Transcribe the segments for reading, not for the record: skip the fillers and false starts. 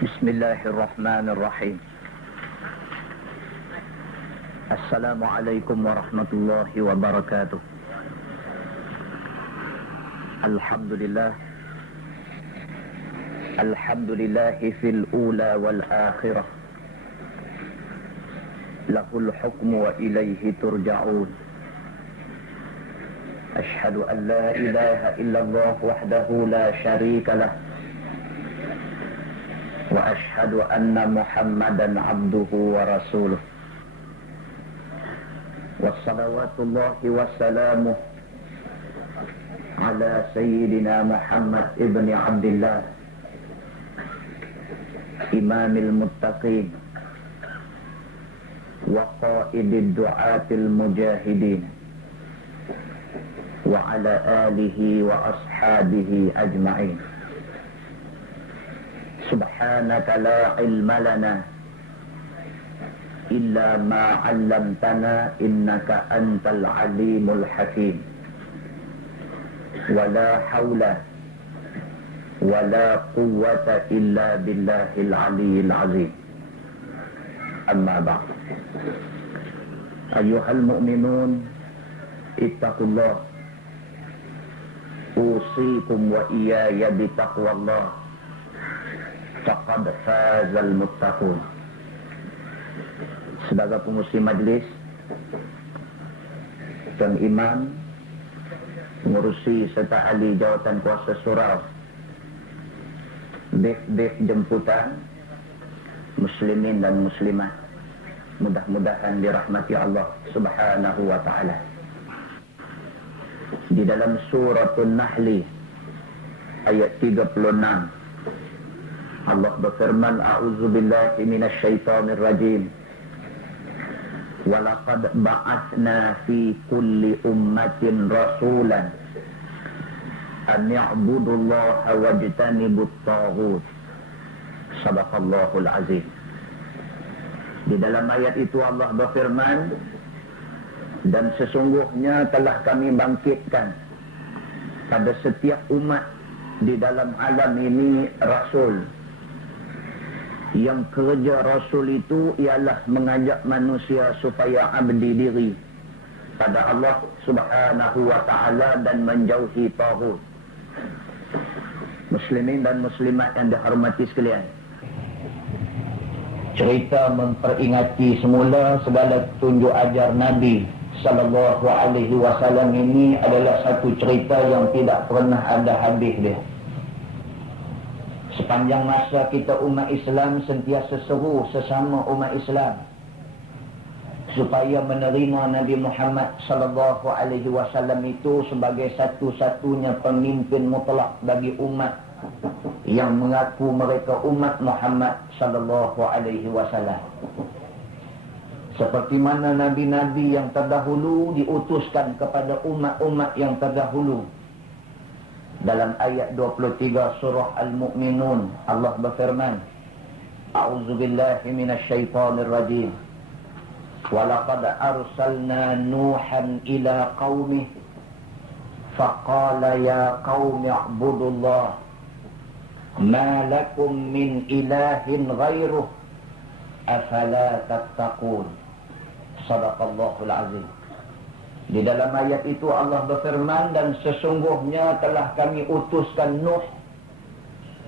Bismillahirrahmanirrahim. Assalamualaikum warahmatullahi wabarakatuh. Alhamdulillah. Alhamdulillahi fil ula wal akhirah. Lahul hukmu wa ilaihi turja'un. Ashhadu an la ilaha illallah wahdahu la syarika lah. Wa ashhadu anna Muhammadan abduhu wa rasuluh. Wa salawatullahi wa salamuh ala sayyidina Muhammad ibn Abdillah, imamil muttaqin wa qaidid du'atil mujahidin, wa ala alihi wa ashabihi ajma'in. Subhanaka la ilma lana illa ma 'allamtana innaka antal alimul hakim. Wa la hawla wa la quwwata illa billahil aliyyil azim. Amma ba'd. Ayyuhal mu'minun, ittaqullah. Usikum wa iyaya bitaqwallah. Faqad fazal muttaqun. Sebagai pengurusi majlis dan imam, pengurusi serta ahli jawatan kuasa surau, bef jemputan muslimin dan muslimat, mudah-mudahan dirahmati Allah subhanahu wa ta'ala. Di dalam suratul Nahli ayat 36, Allah berfirman, a'udzubillahi minasyaitonir rajim. Walaqad ba'atsna fi kulli ummatin rasulan an ya'budullaha wajtanibut taghut. Shadaqallahul azim. Di dalam ayat itu Allah berfirman, dan sesungguhnya telah kami bangkitkan pada setiap umat di dalam alam ini rasul, yang kerja rasul itu ialah mengajak manusia supaya abdi diri pada Allah subhanahu wa ta'ala dan menjauhi taghut. Muslimin dan muslimat yang dihormati sekalian, cerita memperingati semula segala tunjuk ajar Nabi sallallahu alaihi wasallam ini adalah satu cerita yang tidak pernah ada habis dia. Sepanjang masa kita umat Islam sentiasa seru sesama umat Islam supaya menerima Nabi Muhammad sallallahu alaihi wasallam itu sebagai satu-satunya pemimpin mutlak bagi umat yang mengaku mereka umat Muhammad sallallahu alaihi wasallam. Seperti mana nabi-nabi yang terdahulu diutuskan kepada umat-umat yang terdahulu. Dalam ayat 23 surah Al-Mu'minun, Allah berfirman, a'udzubillahi minasyaitonir rajim. Walaqad arsalna Nuhan ila qaumih faqala ya qaumi i'budullah ma lakum min ilahin ghairuh afala tattaqun. Shadaqallahul azim. Di dalam ayat itu Allah berfirman, dan sesungguhnya telah kami utuskan Nuh.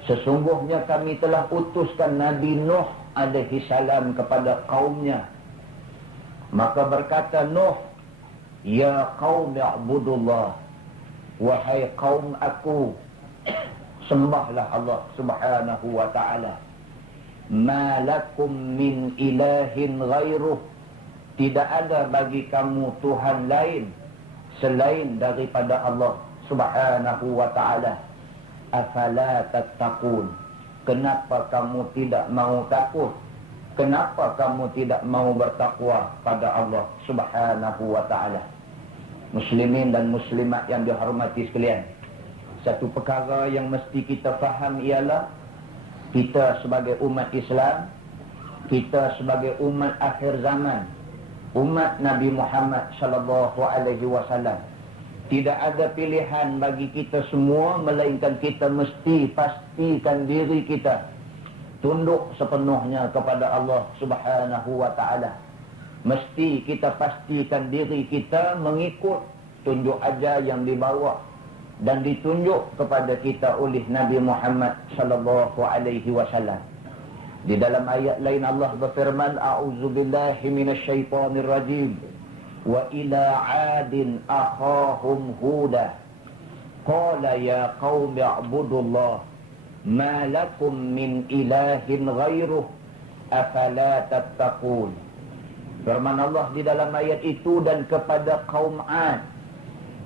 Sesungguhnya kami telah utuskan Nabi Nuh alaihi salam kepada kaumnya. Maka berkata Nuh, ya qaum i'budullah, wahai kaum aku, sembahlah Allah subhanahu wa ta'ala. Ma lakum min ilahin ghairuh, tidak ada bagi kamu Tuhan lain selain daripada Allah subhanahu wa ta'ala. Afala tattaqun, kenapa kamu tidak mau takut? Kenapa kamu tidak mau bertakwa pada Allah subhanahu wa ta'ala? Muslimin dan muslimat yang dihormati sekalian, satu perkara yang mesti kita faham ialah kita sebagai umat Islam, kita sebagai umat akhir zaman, umat Nabi Muhammad sallallahu alaihi wasallam, tidak ada pilihan bagi kita semua melainkan kita mesti pastikan diri kita tunduk sepenuhnya kepada Allah Subhanahu wa ta'ala. Mesti kita pastikan diri kita mengikut tunjuk ajar yang dibawa dan ditunjuk kepada kita oleh Nabi Muhammad sallallahu alaihi wasallam. Di dalam ayat lain Allah berfirman, a'udzubillahi minasyaitonir rajim. Wa ila 'adin akhahum huda. Qala ya qaumi a'budullah ma lakum min ilahin ghairuh afala tattaqun. Firman Allah di dalam ayat itu, dan kepada kaum 'Ad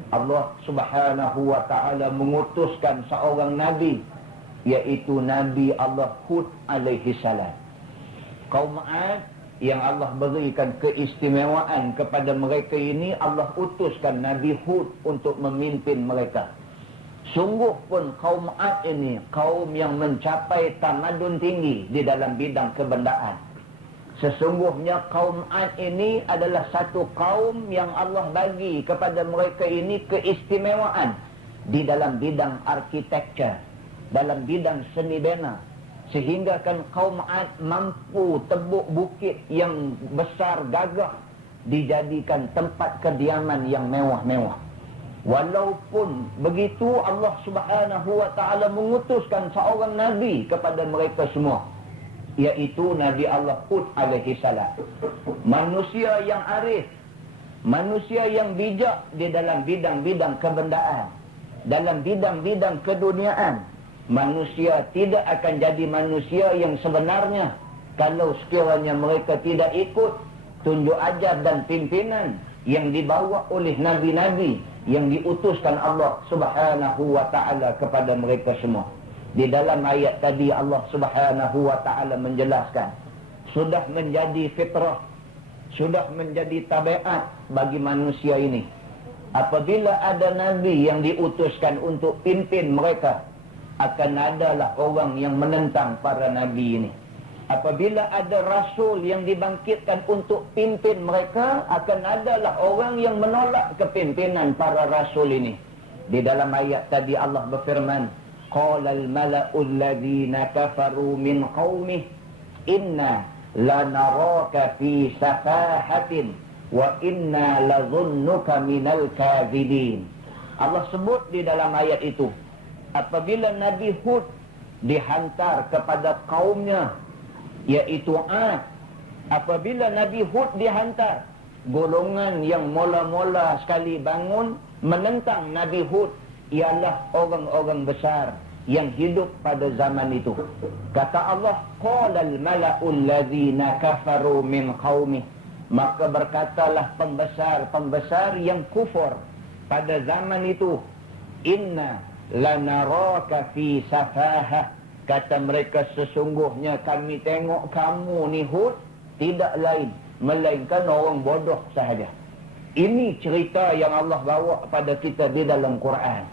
Allah Subhanahu wa ta'ala mengutuskan seorang nabi, yaitu Nabi Allah Hud alaihi salam. Kaum 'Ad yang Allah berikan keistimewaan kepada mereka ini, Allah utuskan Nabi Hud untuk memimpin mereka. Sungguh pun kaum 'Ad ini kaum yang mencapai tamadun tinggi di dalam bidang kebendaan. Sesungguhnya kaum 'Ad ini adalah satu kaum yang Allah bagi kepada mereka ini keistimewaan di dalam bidang arsitektur, dalam bidang seni bina, sehingga kan kaum 'Ad mampu tebuk bukit yang besar gagah dijadikan tempat kediaman yang mewah-mewah. Walaupun begitu, Allah Subhanahu wa ta'ala mengutuskan seorang nabi kepada mereka semua, yaitu Nabi Allah Hud alaihi salam. Manusia yang arif, manusia yang bijak di dalam bidang-bidang kebendaan, dalam bidang-bidang keduniaan. Manusia tidak akan jadi manusia yang sebenarnya kalau sekiranya mereka tidak ikut tunjuk ajar dan pimpinan yang dibawa oleh nabi-nabi yang diutuskan Allah Subhanahu wa ta'ala kepada mereka semua. Di dalam ayat tadi Allah Subhanahu wa ta'ala menjelaskan, sudah menjadi fitrah, sudah menjadi tabiat bagi manusia ini. Apabila ada nabi yang diutuskan untuk pimpin mereka, akan adalah orang yang menentang para nabi ini. Apabila ada rasul yang dibangkitkan untuk pimpin mereka, akan adalah orang yang menolak kepimpinan para rasul ini. Di dalam ayat tadi Allah berfirman, qala al-mala'u alladhina kafaru min qaumih inna lanaraka fi safahatin wa inna ladhunnuka minal kadhibin. Allah sebut di dalam ayat itu, apabila Nabi Hud dihantar kepada kaumnya, yaitu 'Ad. Apabila Nabi Hud dihantar, golongan yang mula-mula sekali bangun menentang Nabi Hud ialah orang-orang besar yang hidup pada zaman itu. Kata Allah, qalal mala'ul ladzina kafaru min qaumih. Maka berkatalah pembesar-pembesar yang kufur pada zaman itu, inna lanaraka fi safahah. Kata mereka, sesungguhnya kami tengok kamu ni Hud tidak lain melainkan orang bodoh sahaja. Ini cerita yang Allah bawa pada kita di dalam Quran.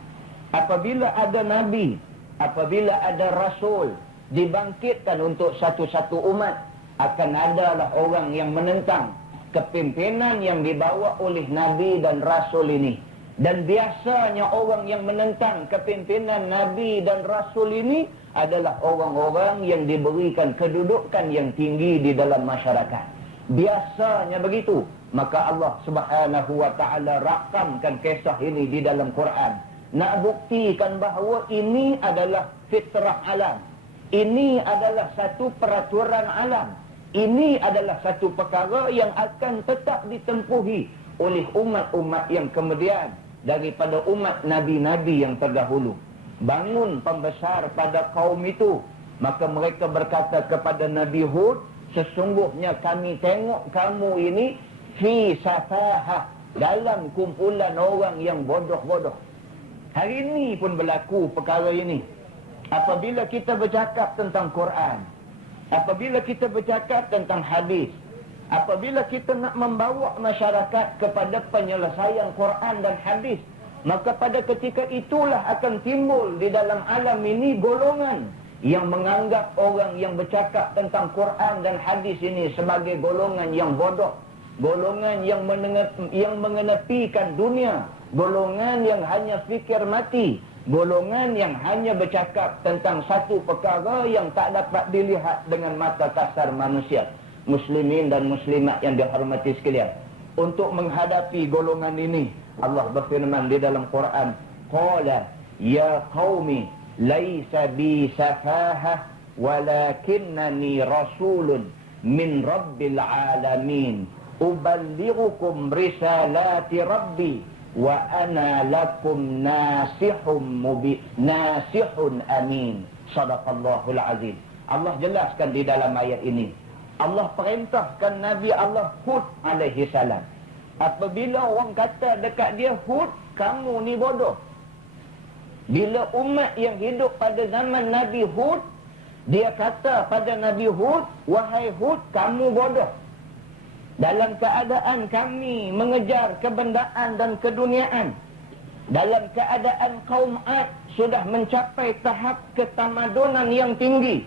Apabila ada nabi, apabila ada rasul dibangkitkan untuk satu-satu umat, akan adalah orang yang menentang kepimpinan yang dibawa oleh nabi dan rasul ini. Dan biasanya orang yang menentang kepimpinan nabi dan rasul ini adalah orang-orang yang diberikan kedudukan yang tinggi di dalam masyarakat. Biasanya begitu. Maka Allah Subhanahu wa ta'ala rakamkan kisah ini di dalam Quran, nak buktikan bahawa ini adalah fitrah alam. Ini adalah satu peraturan alam. Ini adalah satu perkara yang akan tetap ditempuhi oleh umat-umat yang kemudian daripada umat nabi-nabi yang terdahulu. Bangun pembesar pada kaum itu, maka mereka berkata kepada Nabi Hud, sesungguhnya kami tengok kamu ini fi safahah, dalam kumpulan orang yang bodoh-bodoh. Hari ini pun berlaku perkara ini. Apabila kita bercakap tentang Quran, apabila kita bercakap tentang hadis, apabila kita nak membawa masyarakat kepada penyelesaian Quran dan hadis, maka pada ketika itulah akan timbul di dalam alam ini golongan yang menganggap orang yang bercakap tentang Quran dan hadis ini sebagai golongan yang bodoh, golongan yang mengenepikan dunia, golongan yang hanya fikir mati, Golongan yang hanya bercakap tentang satu perkara yang tak dapat dilihat dengan mata kasar manusia. Muslimin dan muslimat yang dihormati sekalian. Untuk menghadapi golongan ini, Allah berfirman di dalam Quran, Qala ya qaumi laisa bi safahah walakinnani rasulun min rabbil alamin uballighukum risalati rabbi wa ana lakum nasihun amin. Sadaqallahul azim. Allah jelaskan di dalam ayat ini, Allah perintahkan Nabi Allah Hud alaihi salam. Apabila orang kata dekat dia, Hud, kamu ni bodoh. Bila umat yang hidup pada zaman Nabi Hud, dia kata pada Nabi Hud, wahai Hud, kamu bodoh. Dalam keadaan kami mengejar kebendaan dan keduniaan, dalam keadaan kaum Ad sudah mencapai tahap ketamadunan yang tinggi,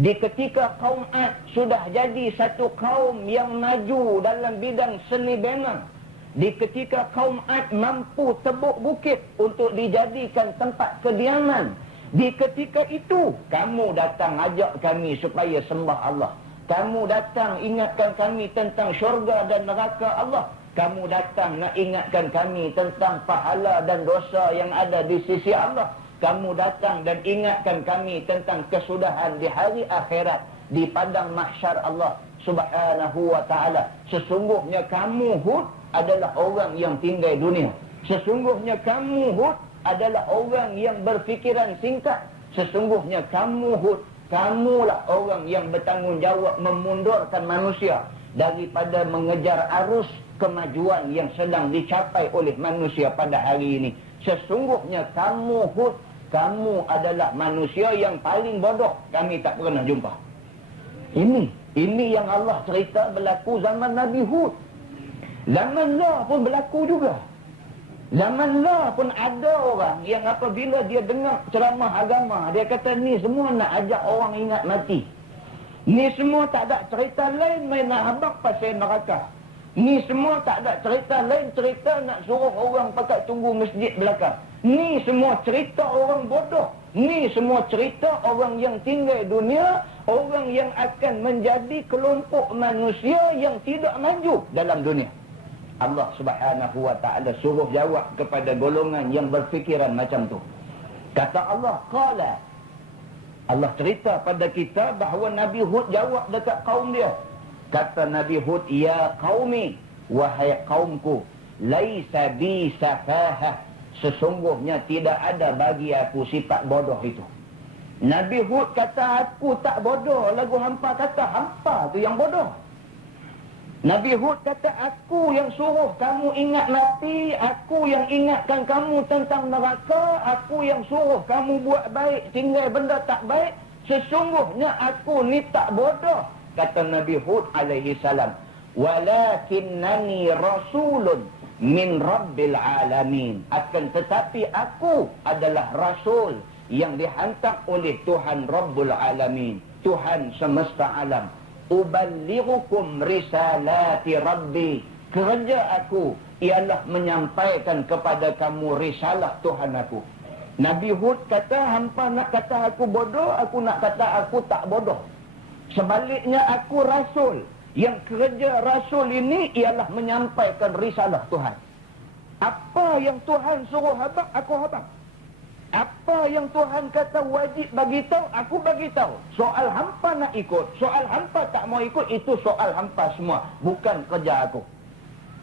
di ketika kaum Ad sudah jadi satu kaum yang maju dalam bidang seni bena, di ketika kaum Ad mampu tebuk bukit untuk dijadikan tempat kediaman, di ketika itu kamu datang ajak kami supaya sembah Allah. Kamu datang ingatkan kami tentang syurga dan neraka Allah. Kamu datang nak ingatkan kami tentang pahala dan dosa yang ada di sisi Allah. Kamu datang dan ingatkan kami tentang kesudahan di hari akhirat, di padang mahsyar Allah Subhanahu wa ta'ala. Sesungguhnya kamu Hud adalah orang yang tinggal dunia. Sesungguhnya kamu Hud adalah orang yang berfikiran singkat. Sesungguhnya kamu Hud, kamulah orang yang bertanggungjawab memundurkan manusia daripada mengejar arus kemajuan yang sedang dicapai oleh manusia pada hari ini. Sesungguhnya kamu Hud, kamu adalah manusia yang paling bodoh kami tak pernah jumpa. Ini yang Allah cerita berlaku zaman Nabi Hud. Zaman Nuh pun berlaku juga. Zaman Nuh pun ada orang yang apabila dia dengar ceramah agama, dia kata ni semua nak ajak orang ingat mati. Ni semua tak ada cerita lain main nak habaq pasal neraka. Ni semua tak ada cerita lain, cerita nak suruh orang pakai tunggu masjid belakang. Ni semua cerita orang bodoh. Ni semua cerita orang yang tinggal dunia, orang yang akan menjadi kelompok manusia yang tidak maju dalam dunia. Allah Subhanahu wa ta'ala suruh jawab kepada golongan yang berfikiran macam tu. Kata Allah, qala. Allah cerita pada kita bahawa Nabi Hud jawab dekat kaum dia. Kata Nabi Hud, ya qaumi, wahai kaumku, laisa bi safahah. Sesungguhnya tidak ada bagi aku sifat bodoh itu. Nabi Hud kata aku tak bodoh, lagu hampa kata hampa tu yang bodoh. Nabi Hud kata, aku yang suruh kamu ingat mati, aku yang ingatkan kamu tentang neraka, aku yang suruh kamu buat baik, tinggal benda tak baik. Sesungguhnya aku ni tak bodoh, kata Nabi Hud alaihi salam. Walakinnani rasulun min rabbil alamin. Akan tetapi aku adalah rasul yang dihantar oleh Tuhan Rabbul Alamin, Tuhan semesta alam. Uballighukum risalati rabbi. Kerja aku ialah menyampaikan kepada kamu risalah Tuhan aku. Nabi Hud kata, hampa nak kata aku bodoh, aku nak kata aku tak bodoh. Sebaliknya aku rasul. Yang kerja rasul ini ialah menyampaikan risalah Tuhan. Apa yang Tuhan suruh habaq, aku habaq. Apa yang Tuhan kata wajib bagi tahu, aku bagi tahu. Soal hampa nak ikut, soal hampa tak mau ikut, itu soal hampa semua, bukan kerja aku.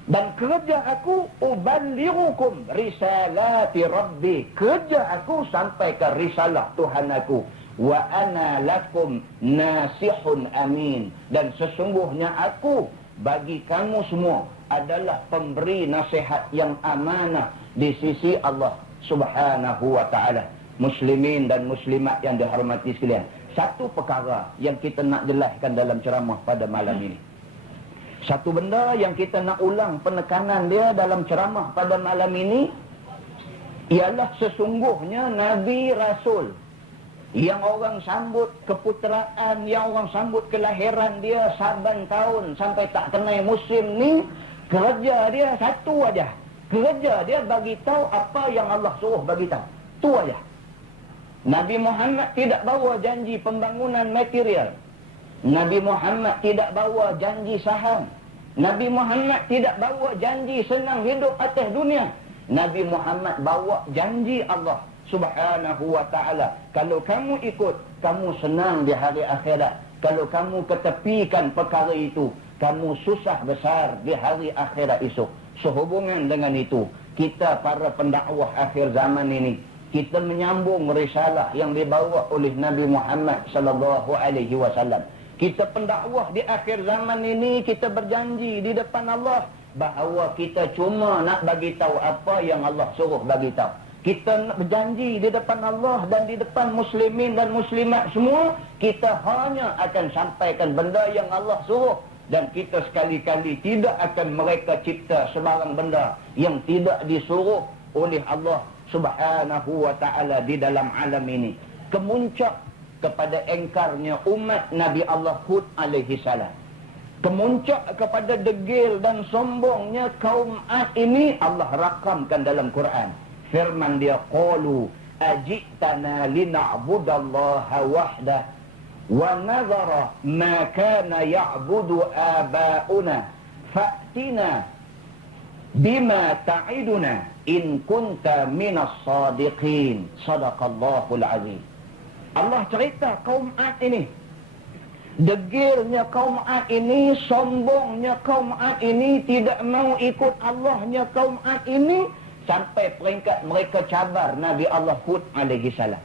Dan kerja aku, uballighukum risalati rabbi. Kerja aku sampaikan risalah Tuhan aku. Wa ana lakum nasihun amin. Dan sesungguhnya aku bagi kamu semua adalah pemberi nasihat yang amanah di sisi Allah Subhanahu wa ta'ala. Muslimin dan muslimat yang dihormati sekalian, satu perkara yang kita nak jelaskan dalam ceramah pada malam ini, satu benda yang kita nak ulang penekanan dia dalam ceramah pada malam ini, ialah sesungguhnya Nabi Rasul yang orang sambut keputeraan, yang orang sambut kelahiran dia saban tahun sampai tak kenal musim ni, kerja dia satu aja. Kerja dia bagi tahu apa yang Allah suruh bagi tahu. Tu aja. Nabi Muhammad tidak bawa janji pembangunan material. Nabi Muhammad tidak bawa janji saham. Nabi Muhammad tidak bawa janji senang hidup atas dunia. Nabi Muhammad bawa janji Allah Subhanahu wa ta'ala. Kalau kamu ikut, kamu senang di hari akhirat. Kalau kamu ketepikan perkara itu, kamu susah besar di hari akhirat esok. Sehubungan dengan itu, kita para pendakwah akhir zaman ini, kita menyambung risalah yang dibawa oleh Nabi Muhammad sallallahu alaihi wasallam. Kita pendakwah di akhir zaman ini, kita berjanji di depan Allah bahawa kita cuma nak bagi tahu apa yang Allah suruh bagi tahu. Kita nak berjanji di depan Allah dan di depan muslimin dan muslimat semua, kita hanya akan sampaikan benda yang Allah suruh. Dan kita sekali-kali tidak akan mereka cipta sebarang benda yang tidak disuruh oleh Allah Subhanahu wa ta'ala di dalam alam ini. Kemuncak kepada engkarnya umat Nabi Allah Hud alaihi salam. Kemuncak kepada degil dan sombongnya kaum Ad ini Allah rakamkan dalam Quran. Firman dia, qalu ajitana lina'budallaha wahdah wa nadhara ma kana ya'budu aba'una fa'tina bima ta'iduna in kunta minas sadiqin. Sadaqallahul azim. Allah cerita kaum Ad ini, degilnya kaum Ad ini, sombongnya kaum Ad ini, tidak mau ikut Allahnya kaum Ad ini, sampai peringkat mereka cabar Nabi Allah Hud alaihi salam.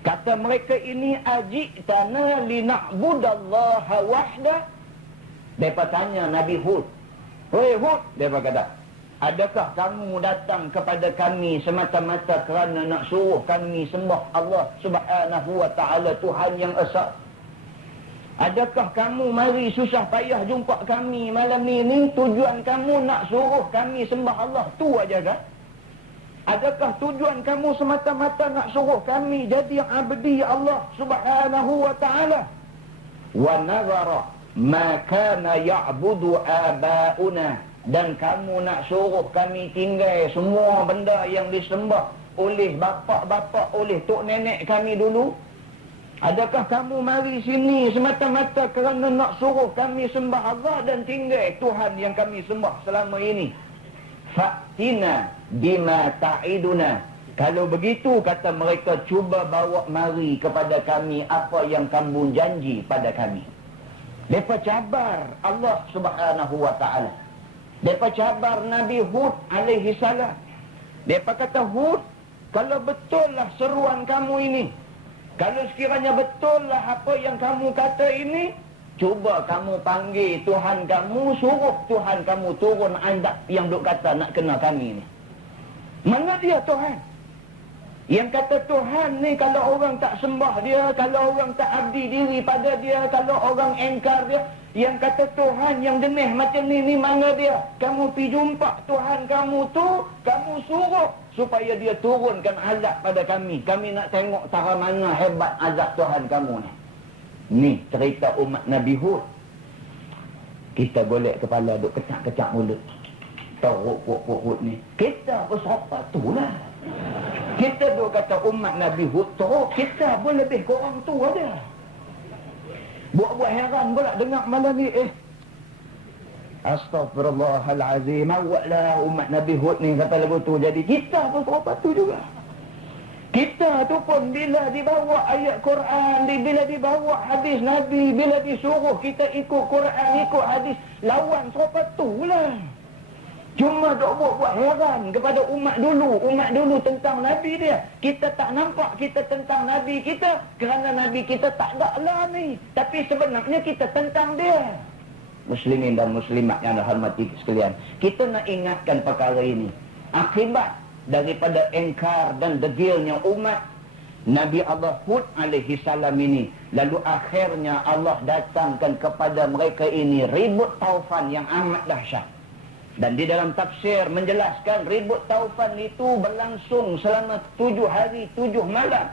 Kata mereka ini, ajitana lina'budallaha wahdah. Mereka tanya Nabi Hud, "Hei Hud," mereka kata, "adakah kamu datang kepada kami semata-mata kerana nak suruh kami sembah Allah Subhanahu wa ta'ala, Tuhan yang esa? Adakah kamu mari susah payah jumpa kami malam ini, tujuan kamu nak suruh kami sembah Allah tu aja kan? Adakah tujuan kamu semata-mata nak suruh kami jadi abdi Allah Subhanahu wa ta'ala? Wa nazara ma kana ya'budu aba'una." Dan kamu nak suruh kami tinggal semua benda yang disembah oleh bapa-bapa, oleh tok nenek kami dulu? Adakah kamu mari sini semata-mata kerana nak suruh kami sembah Allah dan tinggal Tuhan yang kami sembah selama ini? Fa'tina bima ta'iduna. Kalau begitu, kata mereka, cuba bawa mari kepada kami apa yang kamu janji pada kami. Mereka cabar Allah Subhanahu wa ta'ala. Mereka cabar Nabi Hud alaihi salam. Mereka kata, Hud, kalau betullah seruan kamu ini, kalau sekiranya betullah apa yang kamu kata ini, cuba kamu panggil Tuhan kamu, suruh Tuhan kamu turun azab yang duk kata nak kena kami ni. Mana dia Tuhan? Yang kata Tuhan ni, kalau orang tak sembah dia, kalau orang tak abdi diri pada dia, kalau orang engkar dia, yang kata Tuhan yang jenis macam ni mana dia? Kamu pergi jumpa Tuhan kamu tu, kamu suruh supaya dia turunkan azab pada kami. Kami nak tengok cara mana hebat azab Tuhan kamu ni. Ni cerita umat Nabi Hud. Kita golek kepala duk kecak-kecak mulut. Teruk Hud ni. Kita pun siapa tu lah. Kita duk kata umat Nabi Hud teruk, kita pun lebih kurang tu ada. Buat-buat heran pula dengar malam ni, Astaghfirullahalazim, awaklah umat Nabi Hud ni kata lagu tu. Jadi kita pun siapa tu juga. Kita tu pun bila dibawa ayat Quran, bila dibawa hadis Nabi, bila disuruh kita ikut Quran, ikut hadis, lawan siapa tu lah. Cuma dok buat heran kepada umat dulu tentang Nabi dia. Kita tak nampak kita tentang Nabi kita kerana Nabi kita tak ada lah ni. Tapi sebenarnya kita tentang dia. Muslimin dan muslimat yang dirahmati sekalian, kita nak ingatkan perkara ini. Akibat daripada engkar dan degilnya umat Nabi Allah Hud alaihi salam ini, lalu akhirnya Allah datangkan kepada mereka ini ribut taufan yang amat dahsyat. Dan di dalam tafsir menjelaskan ribut taufan itu berlangsung selama 7 hari 7 malam.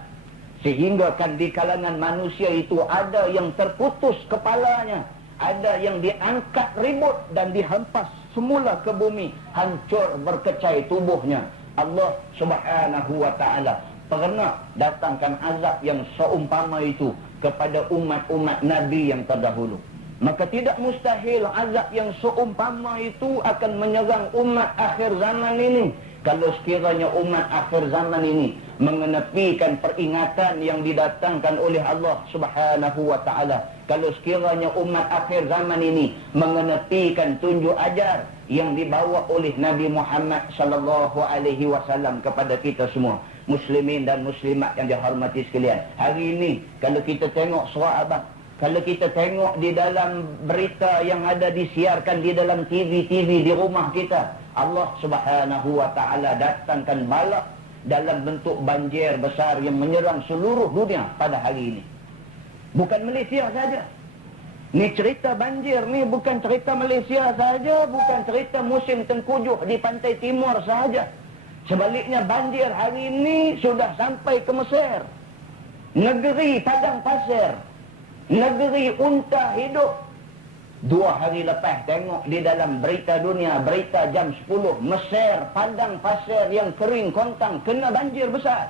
Sehingga kan di kalangan manusia itu ada yang terputus kepalanya, ada yang diangkat ribut dan dihempas semula ke bumi, hancur berkecai tubuhnya. Allah Subhanahu wa ta'ala pernah datangkan azab yang seumpama itu kepada umat-umat Nabi yang terdahulu. Maka tidak mustahil azab yang seumpama itu akan menyerang umat akhir zaman ini. Kalau sekiranya umat akhir zaman ini mengenepikan peringatan yang didatangkan oleh Allah Subhanahu wa taala, kalau sekiranya umat akhir zaman ini mengenepikan tunjuk ajar yang dibawa oleh Nabi Muhammad sallallahu alaihi wasallam kepada kita semua, muslimin dan muslimat yang dihormati sekalian. Hari ini kalau kita tengok surah Abah, kalau kita tengok di dalam berita yang ada disiarkan di dalam TV-TV di rumah kita, Allah Subhanahu wa taala datangkan bala dalam bentuk banjir besar yang menyerang seluruh dunia pada hari ini. Bukan Malaysia saja. Ni cerita banjir ni bukan cerita Malaysia saja, bukan cerita musim tengkujuh di pantai timur saja. Sebaliknya banjir hari ini sudah sampai ke Mesir. Negeri padang pasir, negeri unta hidup. 2 hari lepas tengok di dalam berita dunia, berita jam 10, Mesir, padang pasir yang kering kontang, kena banjir besar.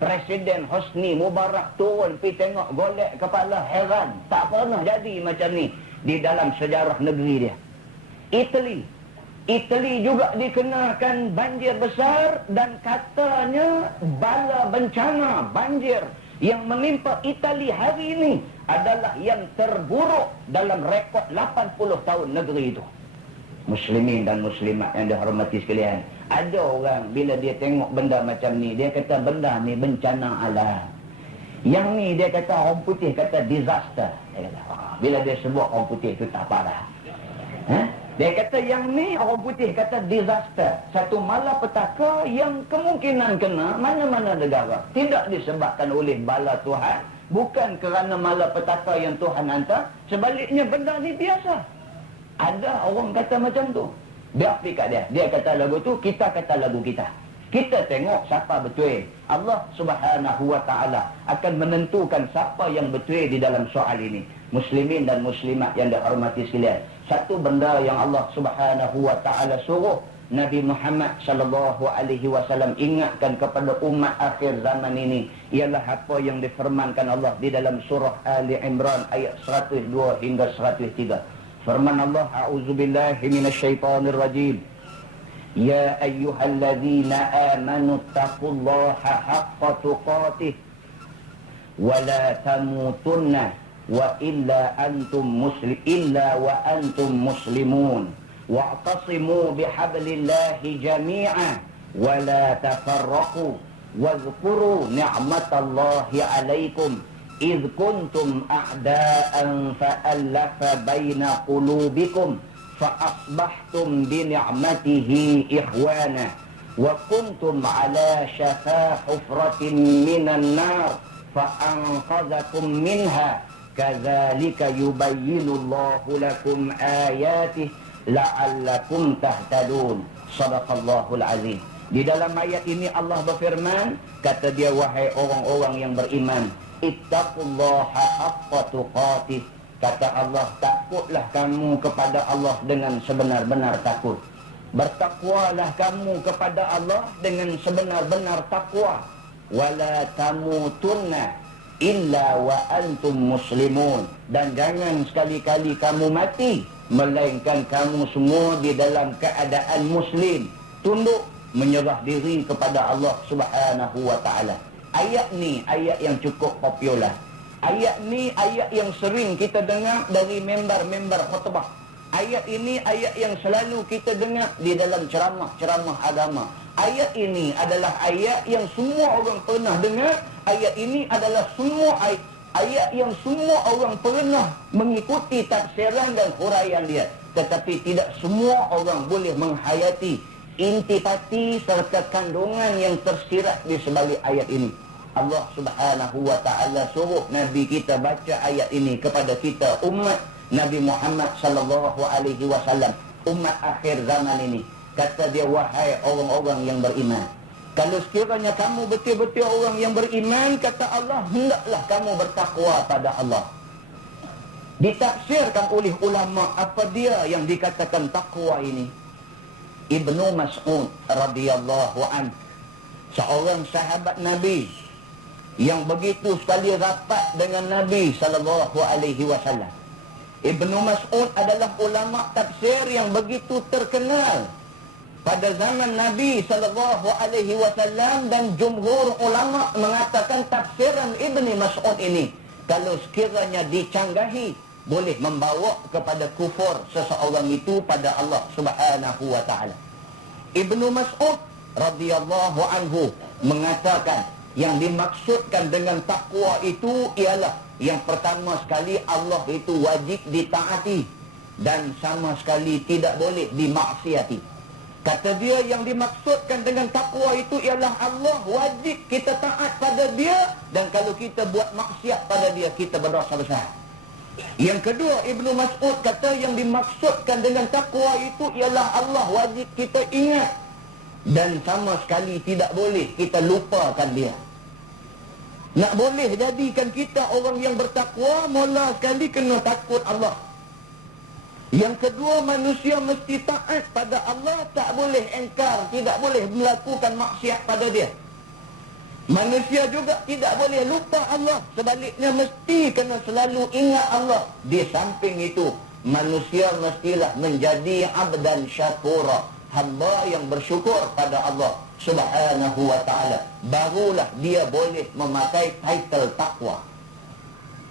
Presiden Hosni Mubarak turun pergi tengok, golek kepala, heran. Tak pernah jadi macam ni di dalam sejarah negeri dia. Itali juga dikenakan banjir besar dan katanya bala bencana banjir yang menimpa Itali hari ini adalah yang terburuk dalam rekod 80 tahun negeri itu. Muslimin dan muslimat yang dihormati sekalian, ada orang bila dia tengok benda macam ni, dia kata benda ni bencana alam. Yang ni dia kata orang putih kata disaster. Dia kata, bila dia sebut orang putih itu tak parah. Dia kata yang ni orang putih kata disaster. Satu malapetaka yang kemungkinan kena mana-mana negara. Tidak disebabkan oleh bala Tuhan, bukan kerana malapetaka yang Tuhan hantar. Sebaliknya benda ni biasa. Ada orang kata macam tu. Dia pergi kat dia. Dia kata lagu tu, kita kata lagu kita. Kita tengok siapa betul. Allah Subhanahu wa taala akan menentukan siapa yang betul di dalam soal ini. Muslimin dan muslimat yang dihormati sekalian, satu benda yang Allah Subhanahu wa taala suruh Nabi Muhammad sallallahu alaihi wasallam ingatkan kepada umat akhir zaman ini ialah apa yang difirmankan Allah di dalam surah Ali Imran ayat 102 hingga 103. Firman Allah, a'udzubillahi minasyaitonir rajim. Ya ayyuhalladzina amanu taqullaha haqqa tuqatih wa la tamutunna wa illa wa antum muslimun wa'tasimu bihablillahi jami'an wa la tafarraqu wadhkuru ni'matallahi 'alaikum idh kuntum a'da'an fa'alafa baina qulubikum fa'asbahtum bini'matihi ikhwana wa kuntum 'ala shafa hufratin minan nar fa'anqadhakum minha kadzalika yubayyinullahu lakum ayatihi la'allakum tahtadun. Shadaqallahul azim. Di dalam ayat ini Allah berfirman, kata dia, wahai orang-orang yang beriman, ittaqullaha haqqa tuqatih. Kata Allah, takutlah kamu kepada Allah dengan sebenar-benar takut. Bertakwalah kamu kepada Allah dengan sebenar-benar takwa. Wala tamutunna illa wa antum muslimun. Dan jangan sekali-kali kamu mati melainkan kamu semua di dalam keadaan muslim, tunduk menyerah diri kepada Allah Subhanahu wa taala. Ayat ni ayat yang cukup popular. Ayat ni ayat yang sering kita dengar dari member-member khutbah. Ayat ini ayat yang selalu kita dengar di dalam ceramah-ceramah agama. Ayat ini adalah ayat yang semua orang pernah dengar. Ayat ini adalah semua ayat yang semua orang pernah mengikuti tafsiran dan huraian dia. Tetapi tidak semua orang boleh menghayati intipati serta kandungan yang tersirat di sebalik ayat ini. Allah Subhanahu wa taala suruh Nabi kita baca ayat ini kepada kita umat Nabi Muhammad sallallahu alaihi wasallam, umat akhir zaman ini. Kata dia, wahai orang-orang yang beriman, kalau sekiranya kamu betul-betul orang yang beriman, kata Allah, hendaklah kamu bertakwa pada Allah. Ditafsirkan oleh ulama apa dia yang dikatakan takwa ini. Ibnu Mas'ud radhiyallahu anhu seorang sahabat Nabi yang begitu sekali rapat dengan Nabi SAW. Ibnu Mas'ud adalah ulama tafsir yang begitu terkenal pada zaman Nabi SAW, dan jumhur ulama mengatakan tafsiran Ibnu Mas'ud ini kalau sekiranya dicanggahi boleh membawa kepada kufur seseorang itu pada Allah Subhanahu wa taala. Ibnu Mas'ud radhiyallahu anhu mengatakan yang dimaksudkan dengan takwa itu ialah yang pertama sekali Allah itu wajib ditaati dan sama sekali tidak boleh dimaksiati. Kata dia yang dimaksudkan dengan takwa itu ialah Allah wajib kita taat pada dia, dan kalau kita buat maksiat pada dia kita berdosa besar. Yang kedua, Ibnu Mas'ud kata yang dimaksudkan dengan takwa itu ialah Allah wajib kita ingat dan sama sekali tidak boleh kita lupakan dia. Nak boleh jadikan kita orang yang bertakwa, mula sekali kena takut Allah. Yang kedua, manusia mesti taat pada Allah, tak boleh engkar, tidak boleh melakukan maksiat pada dia. Manusia juga tidak boleh lupa Allah, sebaliknya mesti kena selalu ingat Allah. Di samping itu, manusia mestilah menjadi abdan syakura, hamba yang bersyukur pada Allah Subhanahu wa ta'ala. Barulah dia boleh memakai title takwa.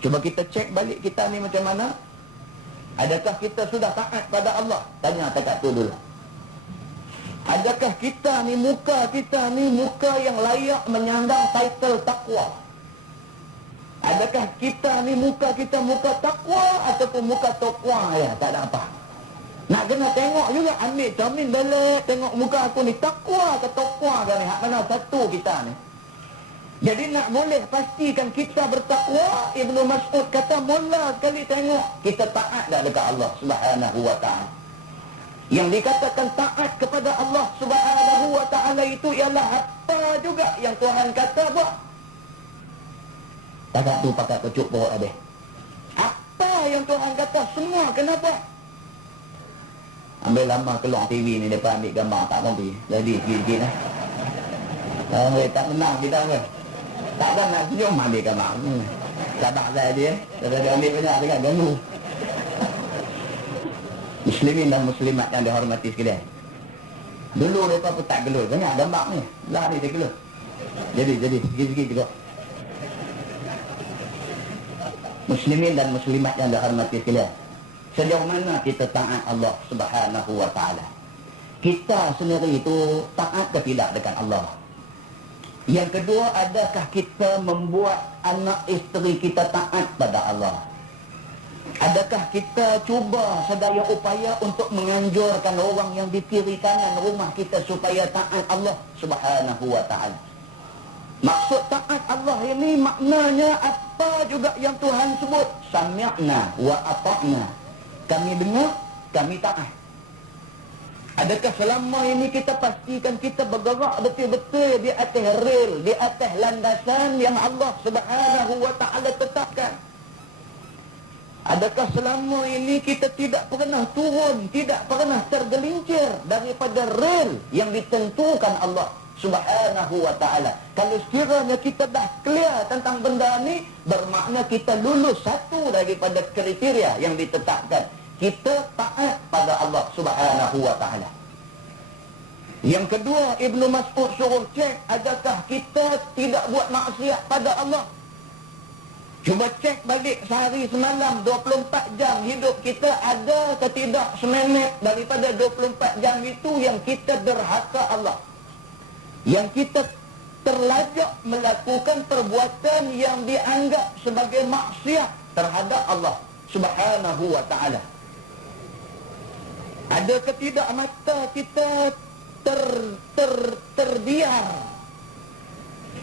Cuba kita cek balik kita ni macam mana. Adakah kita sudah taat pada Allah? Tanya dekat tu dulu. Adakah kita ni muka yang layak menyandang title takwa? Adakah kita ni muka takwa ataupun muka tokwa ya? Tak ada apa. Nak kena tengok juga, ambil cermin balik, tengok muka aku ni takwa ke tokwa ke ni? Hak mana satu kita ni? Jadi nak boleh pastikan kita bertakwa, Ibnu Mas'ud kata mula sekali tengok kita taat dah dekat Allah Subhanahu wa ta'ala. Yang dikatakan taat kepada Allah Subhanahu wa ta'ala itu ialah apa juga yang Tuhan kata buat. Takak tu pakai kecup perut habis. Apa yang Tuhan kata semua kena buat. Ambil lama keluar TV ni, mereka ambil gambar tak nanti. Jadi sikit-sikit lah. Tak menang kita ke. Tak ada nak senyum ambil gambar. Sabar saya dia. Dia ambil banyak dengan ganggu. Muslimin dan muslimat yang dihormati sekalian. Dulu mereka pun tak gelur. Banyak gambar ni. Lah ni dia gelur. Jadi sikit-sikit juga. Muslimin dan muslimat yang dihormati sekalian. Sejauh mana kita taat Allah Subhanahu wa ta'ala? Kita sendiri itu taat ke tidak dekat Allah? Yang kedua, adakah kita membuat anak isteri kita taat pada Allah? Adakah kita cuba sedaya upaya untuk menganjurkan orang yang di kiri kanan rumah kita supaya taat Allah Subhanahu wa ta'ala? Maksud taat Allah ini maknanya apa juga yang Tuhan sebut. Sami'na wa ata'na. Kami dengar, kami taat. Adakah selama ini kita pastikan kita bergerak betul-betul di atas rel, di atas landasan yang Allah Subhanahu wa ta'ala tetapkan? Adakah selama ini kita tidak pernah turun, tidak pernah tergelincir daripada rel yang ditentukan Allah Subhanahu wa ta'ala? Kalau sekiranya kita dah clear tentang benda ni, bermakna kita lulus satu daripada kriteria yang ditetapkan. Kita taat pada Allah Subhanahu wa ta'ala. Yang kedua, Ibnu Mas'ud suruh cek, adakah kita tidak buat maksiat pada Allah? Cuba cek balik sehari semalam 24 jam hidup kita, ada ke tidak seminit daripada 24 jam itu yang kita derhaka Allah, yang kita terlajak melakukan perbuatan yang dianggap sebagai maksiat terhadap Allah Subhanahu wa ta'ala. Ada ke tidak mata kita terbiar,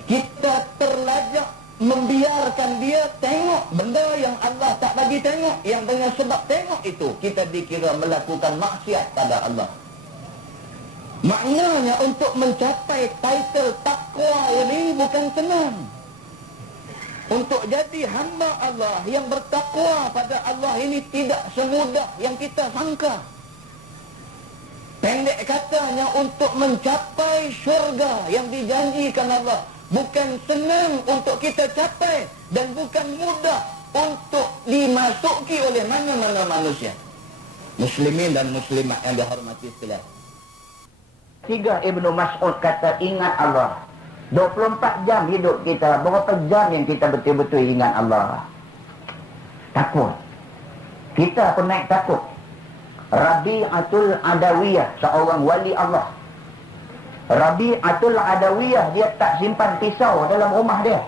kita terlajak membiarkan dia tengok benda yang Allah tak bagi tengok, yang dengan sebab tengok itu kita dikira melakukan maksiat pada Allah. Maknanya untuk mencapai title takwa ini bukan senang. Untuk jadi hamba Allah yang bertakwa pada Allah ini tidak semudah yang kita sangka. Pendek katanya, untuk mencapai syurga yang dijanjikan Allah bukan senang untuk kita capai dan bukan mudah untuk dimasuki oleh mana-mana manusia. Muslimin dan muslimat yang dihormati sekalian. 3 Ibnu Mas'ud kata, ingat Allah. 24 jam hidup kita, berapa jam yang kita betul-betul ingat Allah? Takut. Kita pernah takut. Rabi'atul Adawiyah, seorang wali Allah. Rabi'atul Adawiyah, dia tak simpan pisau dalam rumah dia.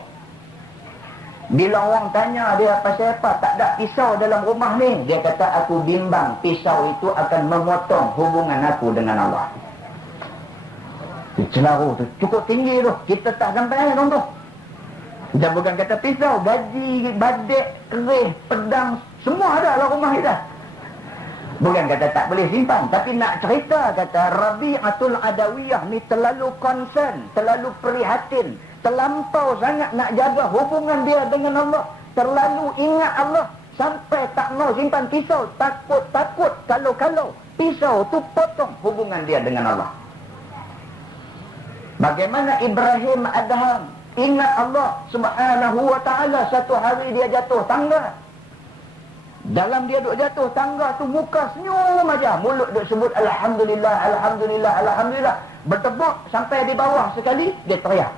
Bila orang tanya dia pasal apa tak ada pisau dalam rumah ni, dia kata, aku bimbang pisau itu akan memotong hubungan aku dengan Allah. Celaru tu cukup tinggi tu, kita tak sampai tu. Dia bukan kata pisau, gaji, badik, kerih, pedang, semua ada dalam rumah kita. Bukan kata tak boleh simpan, tapi nak cerita, kata Rabi'atul Adawiyah ni terlalu concern, terlalu prihatin, terlampau sangat nak jaga hubungan dia dengan Allah, terlalu ingat Allah sampai tak mau simpan pisau, takut kalau pisau tu potong hubungan dia dengan Allah. Bagaimana Ibrahim Adham ingat Allah Subhanahu wa ta'ala, satu hari dia jatuh tangga. Dalam dia duk jatuh tangga tu, muka senyum aja, mulut duk sebut Alhamdulillah, Alhamdulillah, Alhamdulillah. Bertepuk sampai di bawah sekali, dia teriak.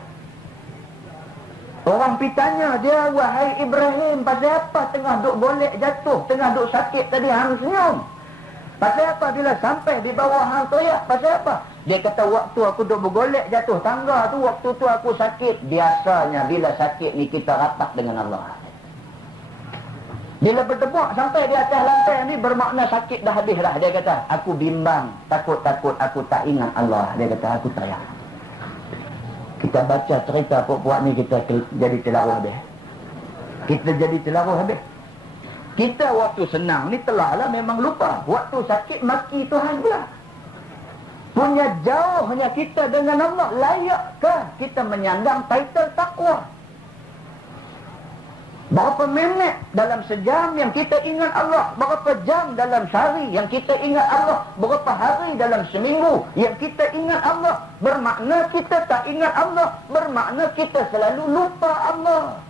Orang pitanya dia, wahai Ibrahim, pasal apa tengah duk golek jatuh, tengah duk sakit tadi hang senyum? Pasal apa bila sampai di bawah hang teriak? Pasal apa? Dia kata, waktu aku duk bergolek jatuh tangga tu, waktu tu aku sakit. Biasanya bila sakit ni kita rapat dengan Allah. Bila bertepuk sampai di atas lantai ni, bermakna sakit dah habis dah. Dia kata, aku bimbang, takut aku tak ingat Allah. Dia kata, aku tayang. Kita baca cerita puak-puak ni, kita jadi celaruh habis. Kita jadi celaruh habis. Kita waktu senang ni telah lah memang lupa. Waktu sakit maki Tuhan pula. Punya jauhnya kita dengan Allah. Layakkah kita menyandang title takwa? Berapa minit dalam sejam yang kita ingat Allah? Berapa jam dalam sehari yang kita ingat Allah? Berapa hari dalam seminggu yang kita ingat Allah? Bermakna kita tak ingat Allah, bermakna kita selalu lupa Allah.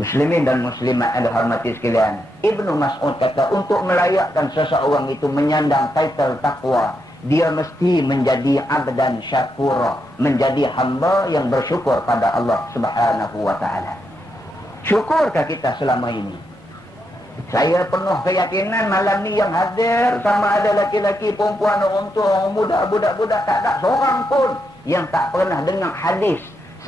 Muslimin dan muslimat yang dihormati sekalian, Ibnu Mas'ud kata, untuk melayakkan seseorang itu menyandang title takwa, dia mesti menjadi abdan syakura, menjadi hamba yang bersyukur pada Allah Subhanahu wa ta'ala. Syukurkah kita selama ini? Saya penuh keyakinan malam ni yang hadir, sama ada laki-laki, perempuan, orang tua, orang muda, budak-budak, tak ada seorang pun yang tak pernah dengar hadis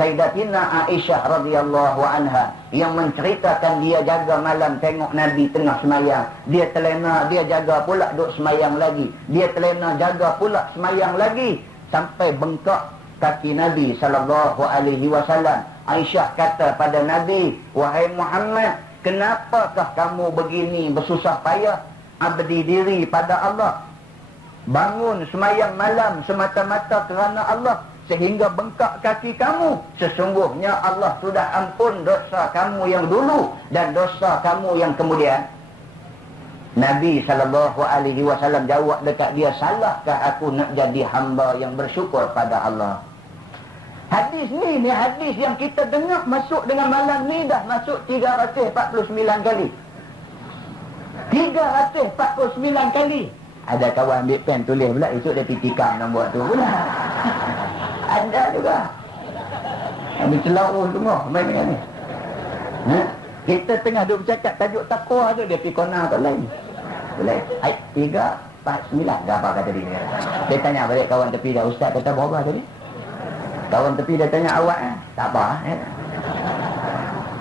Sayyidatina Aisyah radhiyallahu anha yang menceritakan dia jaga malam tengok Nabi tengah semayang. Dia terlena, dia jaga pula duk semayang lagi. Dia terlena, jaga pula semayang lagi. Sampai bengkak kaki Nabi sallallahu alaihi wasallam. Aisyah kata pada Nabi, wahai Muhammad, kenapakah kamu begini bersusah payah abdi diri pada Allah? Bangun semayang malam semata-mata kerana Allah sehingga bengkak kaki kamu. Sesungguhnya Allah sudah ampun dosa kamu yang dulu dan dosa kamu yang kemudian. Nabi SAW jawab dekat dia, salahkah aku nak jadi hamba yang bersyukur pada Allah? Hadis ni hadis yang kita dengar masuk dengan malam ni dah masuk 349 kali. 349 kali. Ada kawan ambil pen tulis pula, esok dia tikam nak buat tu pula. Ada juga. Ambil celaruh semua main dengan ni. Kita tengah duduk bercakap tajuk takwa tu, dia pergi corner kat lain. Boleh. 349 dah apa kata dia. Dia tanya balik kawan tepi dah, ustaz kata berapa tadi? Kawan tepi dia tanya awak tak apa.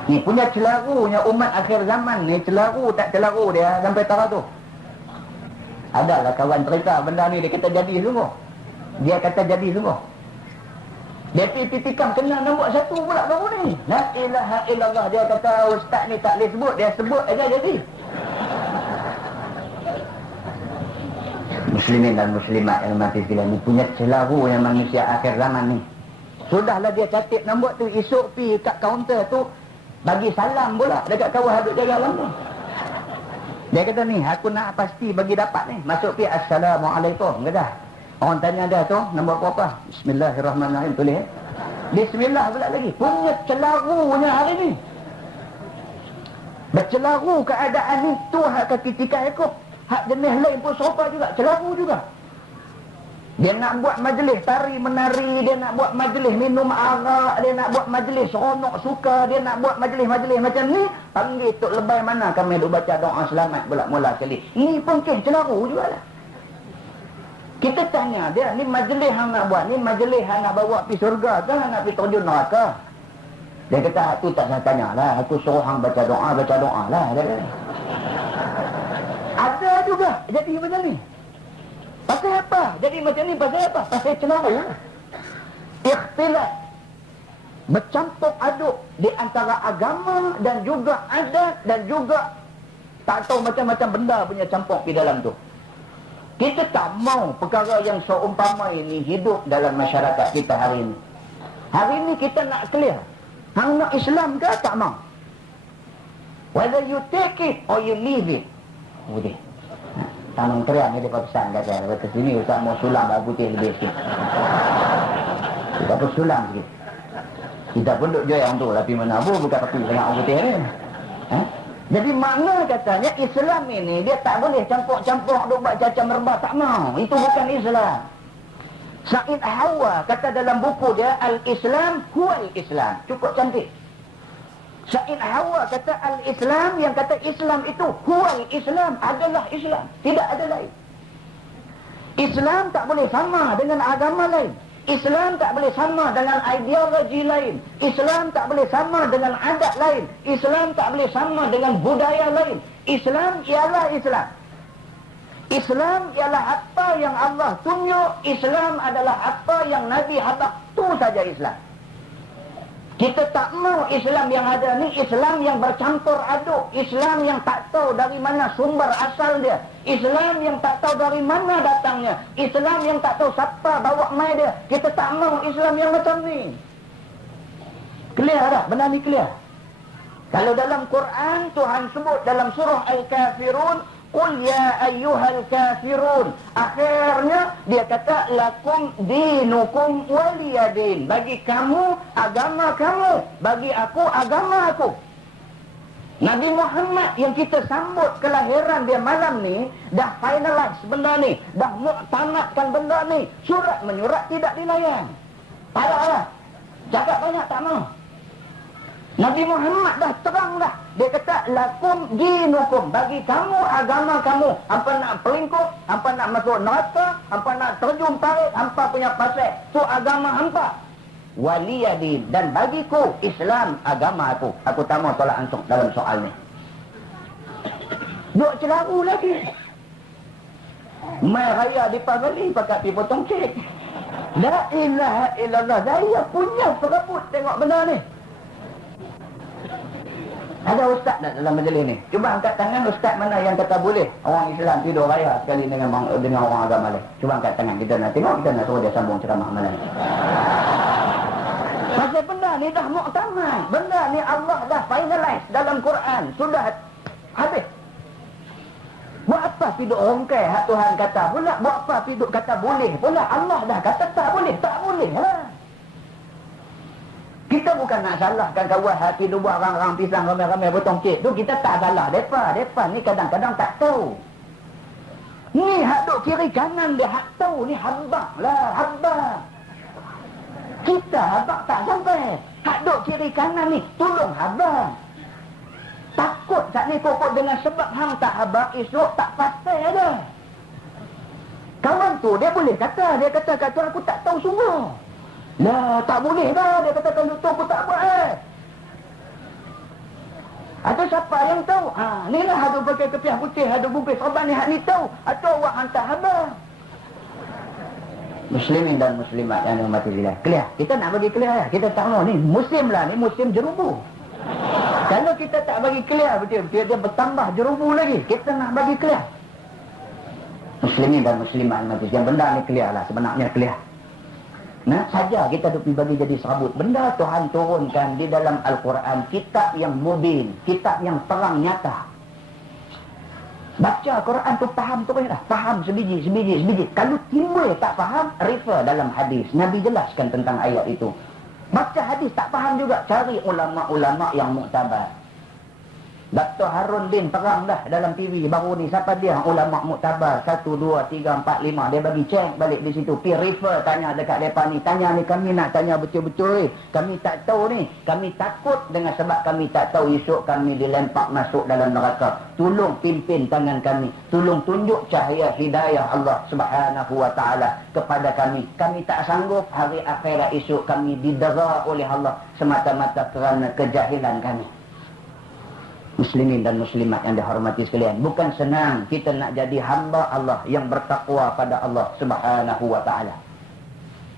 Ni punya celarunya umat akhir zaman ni, celaru tak celaru dia sampai tarah tu. Adalah kawan cerita benda ni, dia kata jadi sungguh. Dia kata jadi sungguh. Dia tikam kena nombor 1 pula baru ni. La ilaha illallah. Dia kata ustaz ni tak boleh sebut, dia sebut aja jadi. Muslimin dan muslimat yang mati sekalian, ni punya celaru yang manusia akhir zaman ni. Sudahlah dia catat nombor tu, esok pi kat kaunter tu bagi salam pula dekat kawan habis jaga lampu. Dia kata ni, aku nak pasti bagi dapat ni. Masuk pi Assalamualaikum. Kata. Orang tanya dia tu, nombor berapa? Bismillahirrahmanirrahim. Tulis. Bismillah pula lagi. Punya celarunya hari ni. Bercelaru keadaan ni tu hak ketika ikut. Hak jenis lain pun serupa juga. Celaru juga. Dia nak buat majlis tari menari, dia nak buat majlis minum arak, dia nak buat majlis seronok suka, dia nak buat majlis-majlis macam ni, panggil Tok Lebay mana kami duk baca doa selamat pula mula sekali. Ni pun kes celaru jugalah. Kita tanya dia, ni majlis hang nak buat, ni majlis hang nak bawa pergi surga ke hang nak pergi terjun neraka? Dia kata, tu tak saya tanyalah, aku suruh hang baca doa lah. Dia kata. Ada juga jadi macam ni. Pasal apa? Jadi macam ni pasal apa? Pasal celaru. Ikhtilaf. Bercampur aduk di antara agama dan juga adat dan juga tak tahu macam-macam benda punya campur di dalam tu. Kita tak mau perkara yang seumpama ini hidup dalam masyarakat kita hari ini. Hari ini kita nak clear. Hang nak Islam ke tak mau? Whether you take it or you leave it. Boleh. Tanam teriak ni dia pesan kata, kata sini Ustaz mau sulam bawang putih lebih sikit. Kita pun sulam sikit. Kita pun duduk je yang tu, tapi mana pun bukan tapi dengan bawang putih ni. Jadi makna katanya Islam ini dia tak boleh campur-campur duk buat caca merbah, tak mau. Itu bukan Islam. Said Hawa kata dalam buku dia Al-Islam huwal Islam. Cukup cantik. Said Hawa kata Al-Islam, yang kata Islam itu huwal Islam, adalah Islam, tidak ada lain. Islam tak boleh sama dengan agama lain. Islam tak boleh sama dengan ideologi lain. Islam tak boleh sama dengan adat lain. Islam tak boleh sama dengan budaya lain. Islam ialah Islam. Islam ialah apa yang Allah tunjuk. Islam adalah apa yang Nabi habaq. Itu saja Islam. Kita tak mau Islam yang ada ni Islam yang bercampur aduk, Islam yang tak tahu dari mana sumber asal dia, Islam yang tak tahu dari mana datangnya, Islam yang tak tahu siapa bawa mai dia. Kita tak mau Islam yang macam ni. Clear tak? Benar ni clear. Kalau dalam Quran Tuhan sebut dalam surah Al-Kafirun, Qul ya ayyuhal kafirun. Akhirnya dia kata lakum dinukum waliyadin. Bagi kamu agama kamu, bagi aku agama aku. Nabi Muhammad yang kita sambut kelahiran dia malam ni dah finalize benda ni, dah muktamadkan benda ni. Surat menyurat tidak dilayan. Parahlah. Cakap banyak tak mau. Nabi Muhammad dah terang dah. Dia kata lakum dinukum, bagi kamu agama kamu. Apa nak pelingkup, apa nak masuk neraka, apa nak terjun parit, hampa punya pasal, tu agama hampa. Waliyadin, dan bagiku Islam agama aku. Aku tak mau tolak ansur dalam soal ni. Duk celaru lagi. Mai raya di Pavali pakai pi potong kek. La ilaha illallah. Saya punya serabut tengok benda ni. Ada ustaz tak dalam majlis ni? Cuba angkat tangan ustaz mana yang kata boleh orang Islam tidur raya sekali dengan orang agama lain. Cuba angkat tangan, kita nak tengok, kita nak suruh dia sambung ceramah malam ni. Pasal benda ni dah muktamad. Benda ni Allah dah finalize dalam Quran. Sudah habis. Buat apa tidur rongkai hak Tuhan kata pula? Buat apa tidur kata boleh pula? Allah dah kata tak boleh. Tak boleh lah. Kita bukan nak salahkan kawan hati dua buat orang-orang pisang ramai-ramai potong kek tu. Kita tak salah mereka ni kadang-kadang tak tahu. Ni hak duk kiri kanan dia hak tahu. Ni habak lah, habak. Kita habak tak sampai. Hak duk kiri kanan ni tolong habak. Takut saat ni kokok dengan sebab hang tak habak, esok tak pasal ada. Kawan tu dia boleh kata, dia kata aku tak tahu sungguh. Lah, tak boleh dah. Dia kata kalau tu aku tak buat. Ada siapa yang tahu? Ni lah ada pakai kepiah putih, ada bungkus serban ni hak ni tahu. Atau awak hantar habar. Muslimin dan muslimat yang dirahmati Allah. Clear. Kita nak bagi clear ya. Kita tak mau ni musim lah, ni musim jerubu. Kalau kita tak bagi clear betul-betul dia bertambah jerubu lagi. Kita nak bagi clear. Muslimin dan muslimat yang benda ni clear lah, sebenarnya clear. Nah, saja kita duk bagi jadi serabut. Benda Tuhan turunkan di dalam Al-Quran, kitab yang mubin, kitab yang terang nyata. Baca Quran tu faham tu dah. Faham sebiji. Kalau timbul tak faham, refer dalam hadis. Nabi jelaskan tentang ayat itu. Baca hadis tak faham juga, cari ulama-ulama yang muktabar. Dr. Harun bin terang dah dalam TV baru ni siapa dia ulama muktabar 1 2 3 4 5 dia bagi cek balik di situ pi refer tanya dekat depa ni tanya ni kami nak tanya betul-betul kami tak tahu ni kami takut dengan sebab kami tak tahu esok kami dilempak masuk dalam neraka tolong pimpin tangan kami tolong tunjuk cahaya hidayah Allah Subhanahu wa taala kepada kami tak sanggup hari akhirat esok kami didera oleh Allah semata-mata kerana kejahilan kami. Muslimin dan muslimat yang dihormati sekalian, bukan senang kita nak jadi hamba Allah yang bertakwa pada Allah Subhanahu wa taala.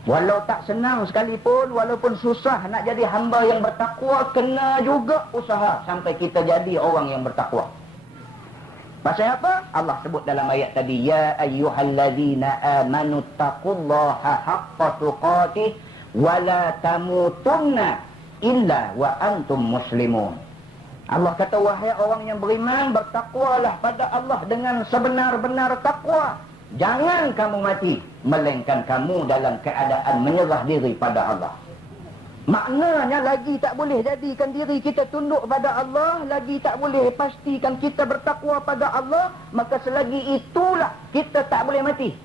Walau tak senang sekalipun, walaupun susah nak jadi hamba yang bertakwa, kena juga usaha sampai kita jadi orang yang bertakwa. Pasal apa? Allah sebut dalam ayat tadi, ya ayyuhallazina amanu taqullaha haqqa tuqatih wa la tamutunna illa wa antum muslimun. Allah kata, wahai orang yang beriman, bertakwalah pada Allah dengan sebenar-benar takwa. Jangan kamu mati, melainkan kamu dalam keadaan menyerah diri pada Allah. Maknanya lagi tak boleh jadikan diri kita tunduk pada Allah, lagi tak boleh pastikan kita bertakwa pada Allah, maka selagi itulah kita tak boleh mati.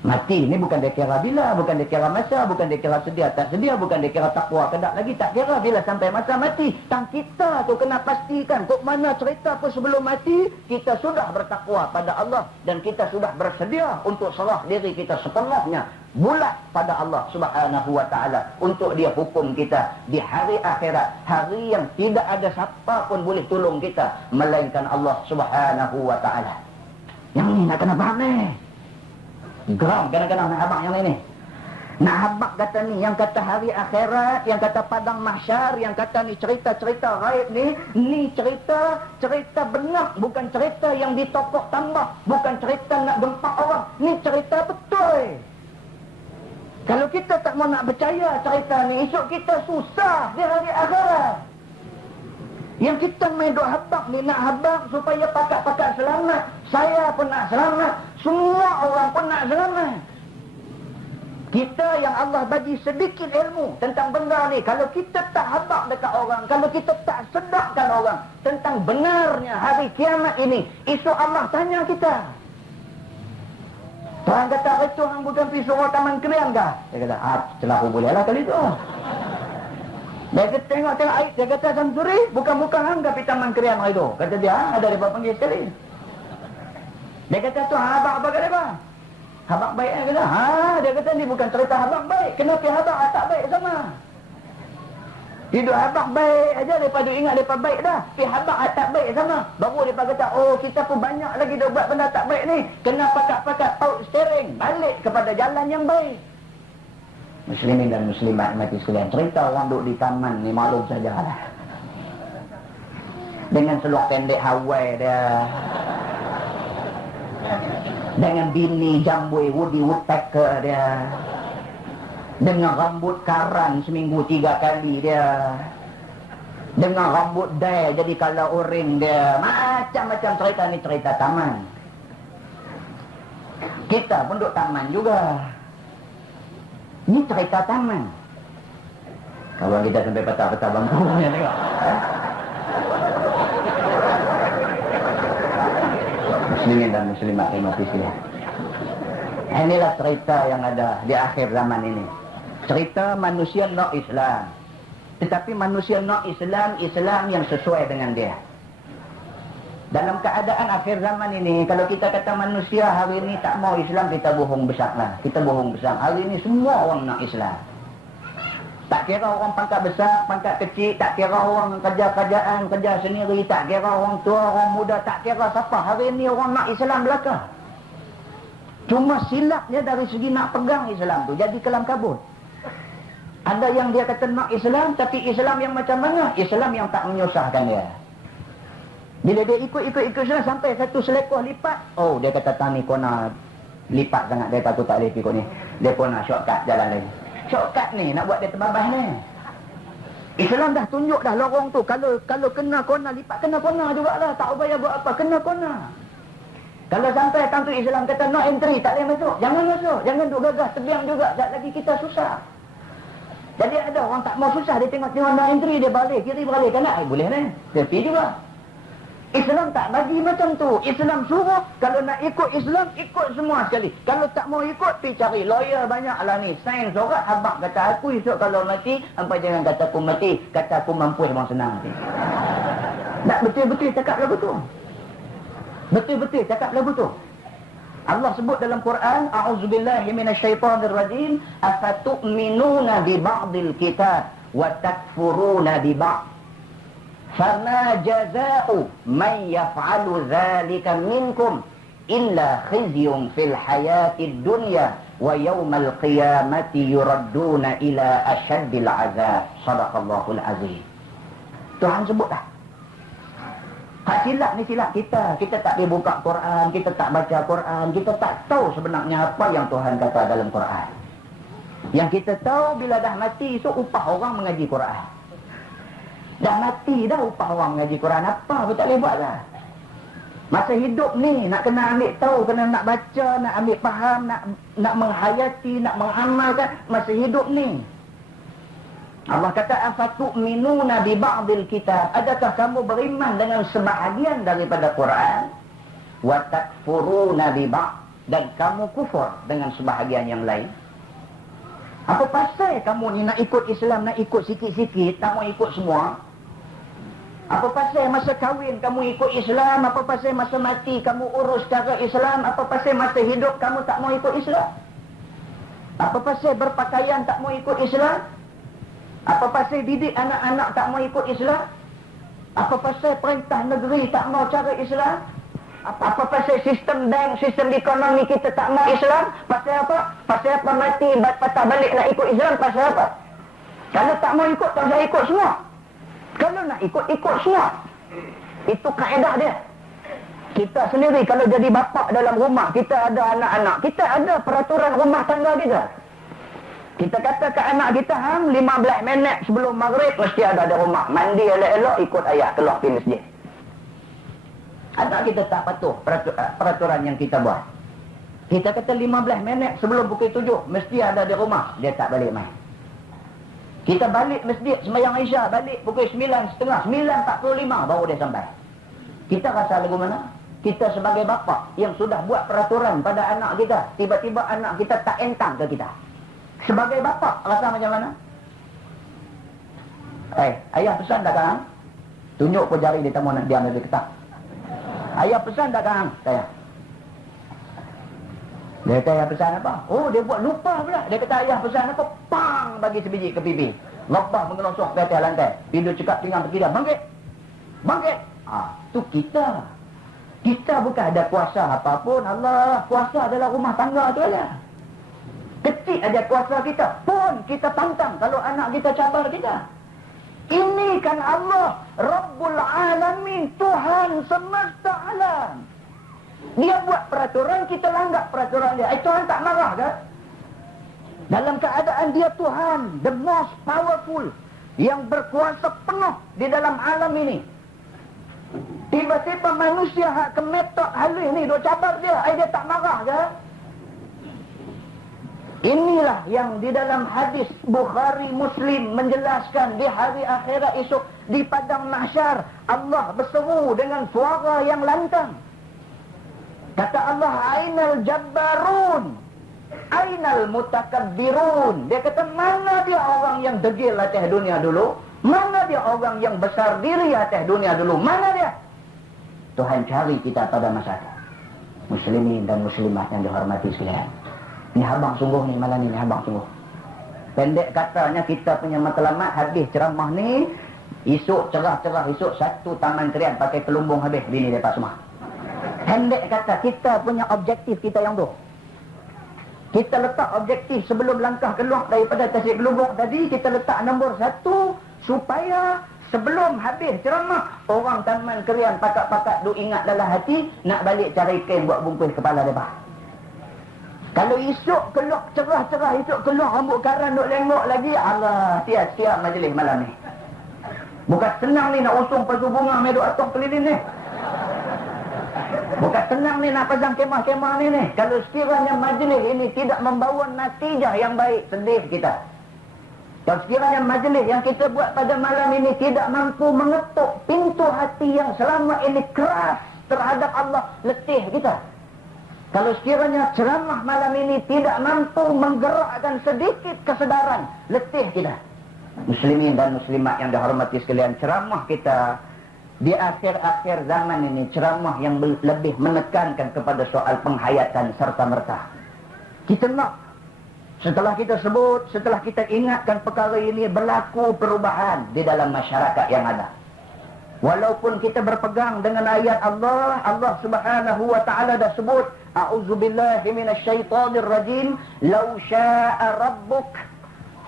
Mati ni bukan dia kira bila, bukan dia kira masa, bukan dia kira sedia tak sedia, bukan dia kira takwa kedak lagi, tak kira bila sampai masa mati. Tang kita tu kena pastikan kok mana cerita pun sebelum mati kita sudah bertakwa pada Allah dan kita sudah bersedia untuk serah diri kita sepenuhnya bulat pada Allah Subhanahu wa taala untuk dia hukum kita di hari akhirat, hari yang tidak ada siapa pun boleh tolong kita melainkan Allah Subhanahu wa taala. Yang ni nak kena faham ni. Geram kadang-kadang nak habaq yang lain ni. Nak habaq kata ni, yang kata hari akhirat, yang kata padang mahsyar, yang kata ni cerita-cerita gaib ni cerita benar, bukan cerita yang ditokok tambah, bukan cerita nak gempak orang, ni cerita betul. Kalau kita tak mau nak percaya cerita ni, esok kita susah di hari akhirat. Yang kita main duk habaq ni, nak habaq supaya pakat-pakat selamat. Saya pun nak selamat. Semua orang pun nak selamat. Kita yang Allah bagi sedikit ilmu tentang benda ni, kalau kita tak habaq dekat orang, kalau kita tak sedapkan orang tentang benarnya hari kiamat ini, esok Allah tanya kita. Tuhan kata, itu hang bukan pergi suruh taman krian kah? Dia kata, celah boleh lah kali tu. Dia kata, tengok air. Dia kata, Samsuri, bukan hang pergi taman krian hari tu. Kata dia, ada mereka panggil sekali. Dia kata, tu habaq apa kata apa? Habaq baik dia kata. Dia kata, ni bukan cerita habaq baik. Kenapa habaq tak baik sama? Hidup habaq baik aja daripada ingat mereka baik dah. Habaq tak baik sama. Baru mereka kata, oh kita pun banyak lagi dah buat benda tak baik ni. Kena pakat-pakat paut steering. Balik kepada jalan yang baik. Muslimin dan muslimat mati sekalian, cerita orang duduk di taman ni maklum saja lah. Dengan seluk pendek Hawaii dia, dengan bini jambui Woody Woodpecker dia, dengan rambut karang seminggu 3 kali dia, dengan rambut dye jadi kalau oring dia, macam-macam cerita ni cerita taman. Kita pun duduk taman juga. Ini cerita taman. Kawan kita sampai patah-patah bangkunya tengok. Muslimin dan muslimat yang mati sekalian. Inilah cerita yang ada di akhir zaman ini. Cerita manusia no Islam. Tetapi manusia no Islam, Islam yang sesuai dengan dia. Dalam keadaan akhir zaman ini, kalau kita kata manusia hari ini tak mau Islam, kita bohong besar lah. Kita bohong besar. Hari ini semua orang nak Islam. Tak kira orang pangkat besar, pangkat kecil, tak kira orang kerja-kerjaan, kerja sendiri, tak kira orang tua, orang muda, tak kira siapa. Hari ini orang nak Islam belaka. Cuma silapnya dari segi nak pegang Islam tu, jadi kelam kabut. Ada yang dia kata nak Islam, tapi Islam yang macam mana? Islam yang tak menyusahkan dia. Bila dia ikut sana sampai satu selekoh lipat, oh dia kata tani kona lipat sangat, dia kata tak boleh ikut ni. Dia kona shortcut jalan lagi. Shortcut ni nak buat dia terbabas ni. Islam dah tunjuk dah lorong tu. Kalau kena kona, lipat kena kona jugalah. Tak payah buat apa, kena kona. Kalau sampai tentu Islam kata no entry, tak boleh masuk. Jangan masuk, jangan duk gagah, terbiang juga. Sekejap lagi kita susah. Jadi ada orang tak mau susah, dia tengok-tengok no entry, dia balik, kiri balik. Kan boleh ni, dia pergi juga. Islam tak bagi macam tu. Islam suruh, kalau nak ikut Islam, ikut semua sekali. Kalau tak mau ikut, pergi cari lawyer banyak lah ni. Sains surat, abang kata aku esok kalau mati, hampa jangan kata aku mati, kata aku mampu, memang senang. Tak betul-betul cakap lagu tu. Betul-betul cakap lagu tu. Allah sebut dalam Quran, a'udzubillahi minasyaitonirrajim, afatu'minuna bi ba'dil kitab wa takfuruna bi ba'd. فَمَا جَزَاءُ مَنْ يَفْعَلُ ذَلِكَ مِنْكُمْ إِلَّا خِزْيٌ فِي الْحَيَاةِ الدُّنْيَا وَيَوْمَ الْقِيَامَةِ يُرَدُّونَ إِلَى أَشَدِّ الْعَذَابِ صَدَقَ اللَّهُ الْعَظِيمُ. Tuhan sebutlah. Hak silap ni silap kita. Kita tak boleh buka Quran, kita tak baca Quran, kita tak tahu sebenarnya apa yang Tuhan kata dalam Quran. Yang kita tahu bila dah mati, so upah orang mengaji Quran. Dah mati dah upah orang mengaji Quran. Apa pun tak boleh buat lah. Masa hidup ni nak kena ambil tahu, kena nak baca, nak ambil faham, nak menghayati, nak mengamalkan masa hidup ni. Allah kata afatu'minuna bi ba'dil kitab. Adakah kamu beriman dengan sebahagian daripada Quran? Wa takfuruna bi ba'd, dan kamu kufur dengan sebahagian yang lain. Apa pasal kamu ni nak ikut Islam, nak ikut sikit-sikit, tak mau ikut semua? Apa pasal masa kahwin kamu ikut Islam? Apa pasal masa mati kamu urus cara Islam? Apa pasal masa hidup kamu tak mau ikut Islam? Apa pasal berpakaian tak mau ikut Islam? Apa pasal didik anak-anak tak mau ikut Islam? Apa pasal perintah negeri tak mau cara Islam? Apa pasal sistem bank, sistem ekonomi kita tak mau Islam? Pasal apa? Pasal apa mati, patah balik nak ikut Islam? Pasal apa? Kalau tak mau ikut, tak usah ikut semua. Kalau nak ikut, ikut semua. Itu kaedah dia. Kita sendiri kalau jadi bapa dalam rumah, kita ada anak-anak, kita ada peraturan rumah tangga kita. Kita kata ke anak kita, 15 minit sebelum maghrib mesti ada di rumah. Mandi elok-elok, ikut ayah keluar pergi masjid. Anak kita tak patuh peraturan yang kita buat. Kita kata 15 minit sebelum pukul 7 mesti ada di rumah, dia tak balik main. Kita balik masjid sembahyang Isya, balik pukul 9.30, 9.45 baru dia sampai. Kita rasa lagu mana? Kita sebagai bapa yang sudah buat peraturan pada anak kita, tiba-tiba anak kita tak entang ke kita. Sebagai bapa rasa macam mana? Ayah pesan tak kan? Tunjuk pun jari dia tamu nak diam dari ketak. Ayah pesan tak kan? Saya. Dia kata ayah pesan apa? Oh, dia buat lupa pula. Dia kata ayah pesan apa? Pang, bagi sebiji ke pipi. Lebah mengelosok ke atas lantai. Tidur cekap tinggal berkira. Bangkit! Bangkit! Tu kita. Kita bukan ada kuasa apapun. Allah, kuasa adalah rumah tangga tu lah. Kecil aja kuasa kita. Pun kita tantang kalau anak kita cabar kita. Ini kan Allah, Rabbul Alamin, Tuhan semesta alam. Dia buat peraturan, kita langgar peraturan dia. Tuhan tak marah kan? Dalam keadaan dia Tuhan, the most powerful, yang berkuasa penuh di dalam alam ini. Tiba-tiba manusia hak kemetok halus ni, duk cabar dia, dia tak marah kan? Inilah yang di dalam hadis Bukhari Muslim menjelaskan di hari akhirat esok di padang mahsyar Allah berseru dengan suara yang lantang. Kata Allah, ainal jabbarun, ainal mutakabbirun. Dia kata, mana dia orang yang degil atas dunia dulu? Mana dia orang yang besar diri atas dunia dulu? Mana dia? Tuhan cari kita pada masa itu. Muslimin dan muslimat yang dihormati sekalian. Ni habang sungguh ni malam ni habang sungguh. Pendek katanya kita punya matlamat habis ceramah ni, esok cerah-cerah esok satu taman krian pakai kelumbung habis bini depa semua. Pendek kata kita punya objektif kita yang tu. Kita letak objektif sebelum langkah keluar daripada tasik kelumbung tadi, kita letak nombor 1 supaya sebelum habis ceramah orang taman krian pakat-pakat duk ingat dalam hati nak balik cari kain buat bungkus kepala depa. Kalau esok keluar cerah-cerah, esok keluar rambut karan duk lengok lagi, Allah, sia-sia majlis malam ni. Bukan senang ni nak usung pasu bunga medok atok kelilin ni. Bukan senang ni nak pasang kemah-kemah ni. Kalau sekiranya majlis ini tidak membawa natijah yang baik, sedih kita. Kalau sekiranya majlis yang kita buat pada malam ini tidak mampu mengetuk pintu hati yang selama ini keras terhadap Allah, letih kita. Kalau sekiranya ceramah malam ini tidak mampu menggerakkan sedikit kesedaran, letih kita. Muslimin dan muslimat yang dihormati sekalian, ceramah kita di akhir-akhir zaman ini ceramah yang lebih menekankan kepada soal penghayatan serta merta. Kita nak, setelah kita sebut, setelah kita ingatkan perkara ini, berlaku perubahan di dalam masyarakat yang ada. Walaupun kita berpegang dengan ayat Allah, Allah Subhanahu wa taala dah sebut, a'udzubillahi minasyaitonir rajim, law syaa'a rabbuk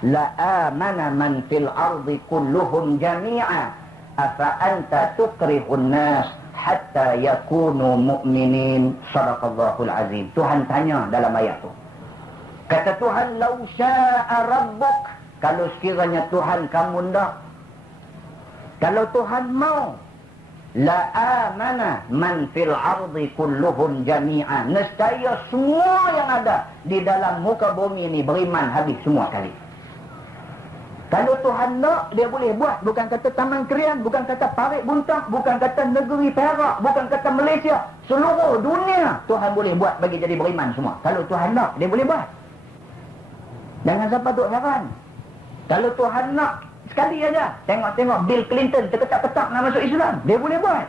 la amana man fil ardi kulluhum jami'a afa anta tukrihun nas hatta yakunu mu'minin. Shadaqallahul azim. Tuhan tanya dalam ayat tu. Kata Tuhan, law syaa rabbuk, kalau sekiranya Tuhan kamu nak, kalau Tuhan mau, la amana man fil ardi kulluhum jami'a, nescaya semua yang ada di dalam muka bumi ini beriman habis semua kali. Kalau Tuhan nak, dia boleh buat. Bukan kata Taman Krian, bukan kata Parit Buntang, bukan kata negeri Perak, bukan kata Malaysia. Seluruh dunia Tuhan boleh buat bagi jadi beriman semua. Kalau Tuhan nak, dia boleh buat. Jangan sampai duk heran. Kalau Tuhan nak, sekali aja tengok-tengok Bill Clinton terketak-ketak nak masuk Islam, dia boleh buat.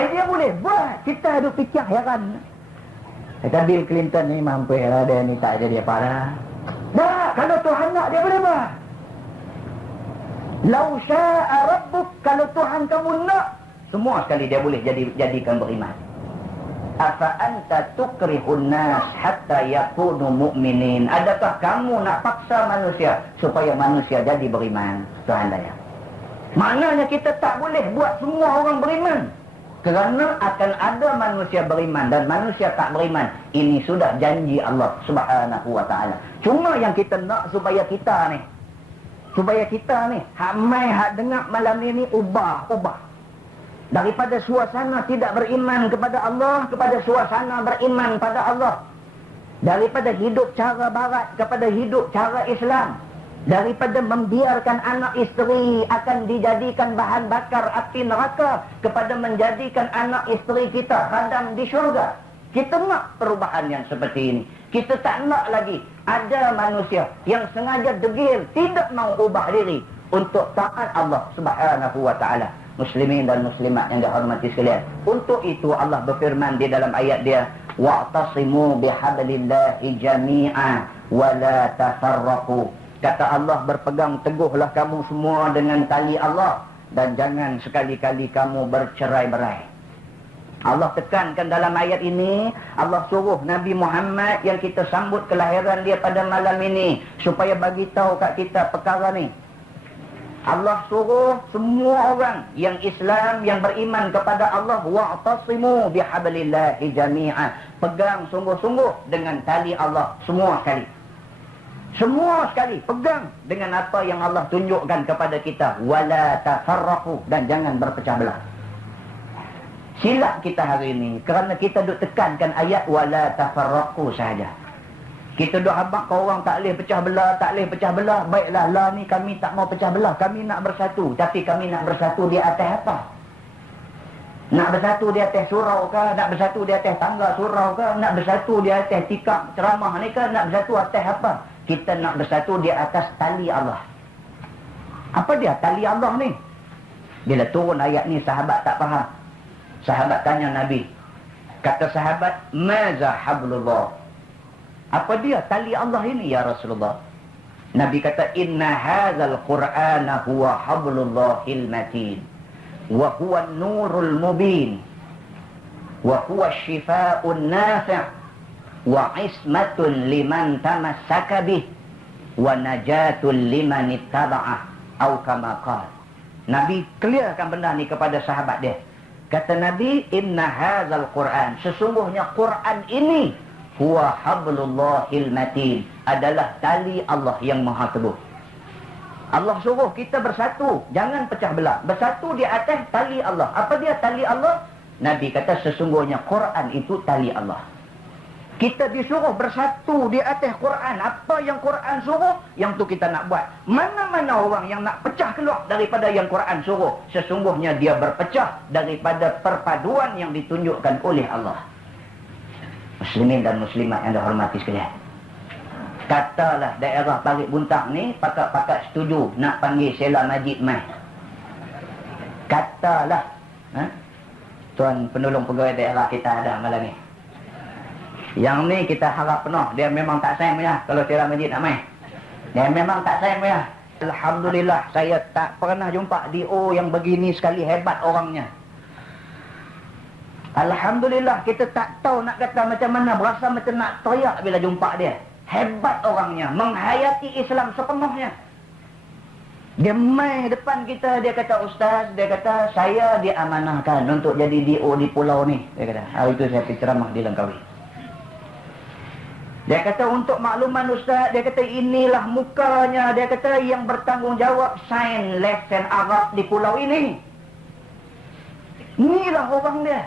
Dia boleh buat. Kita duk fikir heran. Kata Bill Clinton ni mampu lah, dia ni tak jadi apa dah. Dah, kalau Tuhan nak, dia boleh buat. Lau syaa rabbuk, kalau Tuhan kamu nak, semua sekali dia boleh jadikan beriman. Afa anta tukrihun nas hatta yakunu mu'minin. Adakah kamu nak paksa manusia supaya manusia jadi beriman? Tuhan tanya. Maknanya kita tak boleh buat semua orang beriman, kerana akan ada manusia beriman dan manusia tak beriman. Ini sudah janji Allah Subhanahu wa taala. Cuma yang kita nak supaya kita ni hak mai hak dengar malam ini ubah. Daripada suasana tidak beriman kepada Allah kepada suasana beriman pada Allah. Daripada hidup cara barat kepada hidup cara Islam. Daripada membiarkan anak isteri akan dijadikan bahan bakar api neraka kepada menjadikan anak isteri kita khadam di syurga. Kita nak perubahan yang seperti ini. Kita tak nak lagi ada manusia yang sengaja degil, tidak mau ubah diri untuk taat Allah Subhanahu wa taala. Muslimin dan muslimat yang dihormati sekalian, untuk itu Allah berfirman di dalam ayat dia, wa'tasimu bihablillahi jami'a wa la tafarraqu. Kata Allah, berpegang teguhlah kamu semua dengan tali Allah dan jangan sekali-kali kamu bercerai-berai. Allah tekankan dalam ayat ini, Allah suruh Nabi Muhammad yang kita sambut kelahiran dia pada malam ini supaya bagi tahu kat kita perkara ni. Allah suruh semua orang yang Islam, yang beriman kepada Allah, wa'tasimu bihablillahi jami'a. Pegang sungguh-sungguh dengan tali Allah semua sekali. Semua sekali pegang dengan apa yang Allah tunjukkan kepada kita. Wala tafarraqu, dan jangan berpecah belah. Silap kita hari ini kerana kita duk tekankan ayat wala tafarraqu saja. Kita duk habaq ke orang tak boleh pecah belah, tak boleh pecah belah. Baiklah, lah ni kami tak mau pecah belah, kami nak bersatu. Tapi kami nak bersatu di atas apa? Nak bersatu di atas surau ke? Nak bersatu di atas tangga surau ke? Nak bersatu di atas tikam ceramah ni ke? Nak bersatu atas apa? Kita nak bersatu di atas tali Allah. Apa dia tali Allah ni? Bila turun ayat ni, sahabat tak faham. Sahabat tanya Nabi. Kata sahabat, maza hablullah. Apa dia tali Allah ini ya Rasulullah? Nabi kata, inna hadzal qur'ana huwa hablullahil matin wa huwa an-nurul mubin wa huwa asy-syifaa'un nafi' wa ismatun liman tamassaka bih wa najatun liman ittaba'ah, atau kama qala. Nabi clearkan benda ni kepada sahabat dia. Kata Nabi, inna hadzal Qur'an, sesungguhnya Quran ini huwa hablullahil matin, adalah tali Allah yang maha teguh. Allah suruh kita bersatu, jangan pecah belah. Bersatu di atas tali Allah. Apa dia tali Allah? Nabi kata sesungguhnya Quran itu tali Allah. Kita disuruh bersatu di atas Quran. Apa yang Quran suruh, yang tu kita nak buat. Mana-mana orang yang nak pecah keluar daripada yang Quran suruh, sesungguhnya dia berpecah daripada perpaduan yang ditunjukkan oleh Allah. Muslimin dan muslimat yang dihormati sekalian. Katalah daerah Parit Buntang ni pakat-pakat setuju nak panggil Sheila Majid mai. Katalah Tuan penolong pegawai daerah kita ada malam ni. Yang ni kita harap penuh. Dia memang tak sayang punya kalau Sheila Majid nak mai. Dia memang tak sayang punya. Alhamdulillah saya tak pernah jumpa DO yang begini sekali hebat orangnya. Alhamdulillah kita tak tahu nak kata macam mana, berasa macam nak teriak bila jumpa dia. Hebat orangnya, menghayati Islam sepenuhnya. Dia mai depan kita, dia kata, Ustaz, dia kata, saya diamanahkan untuk jadi DO di pulau ni. Dia kata, hari itu saya pergi ceramah di Langkawi. Dia kata, untuk makluman Ustaz, dia kata, inilah mukanya. Dia kata, yang bertanggungjawab sains lesen Arab di pulau ini. Inilah orang dia.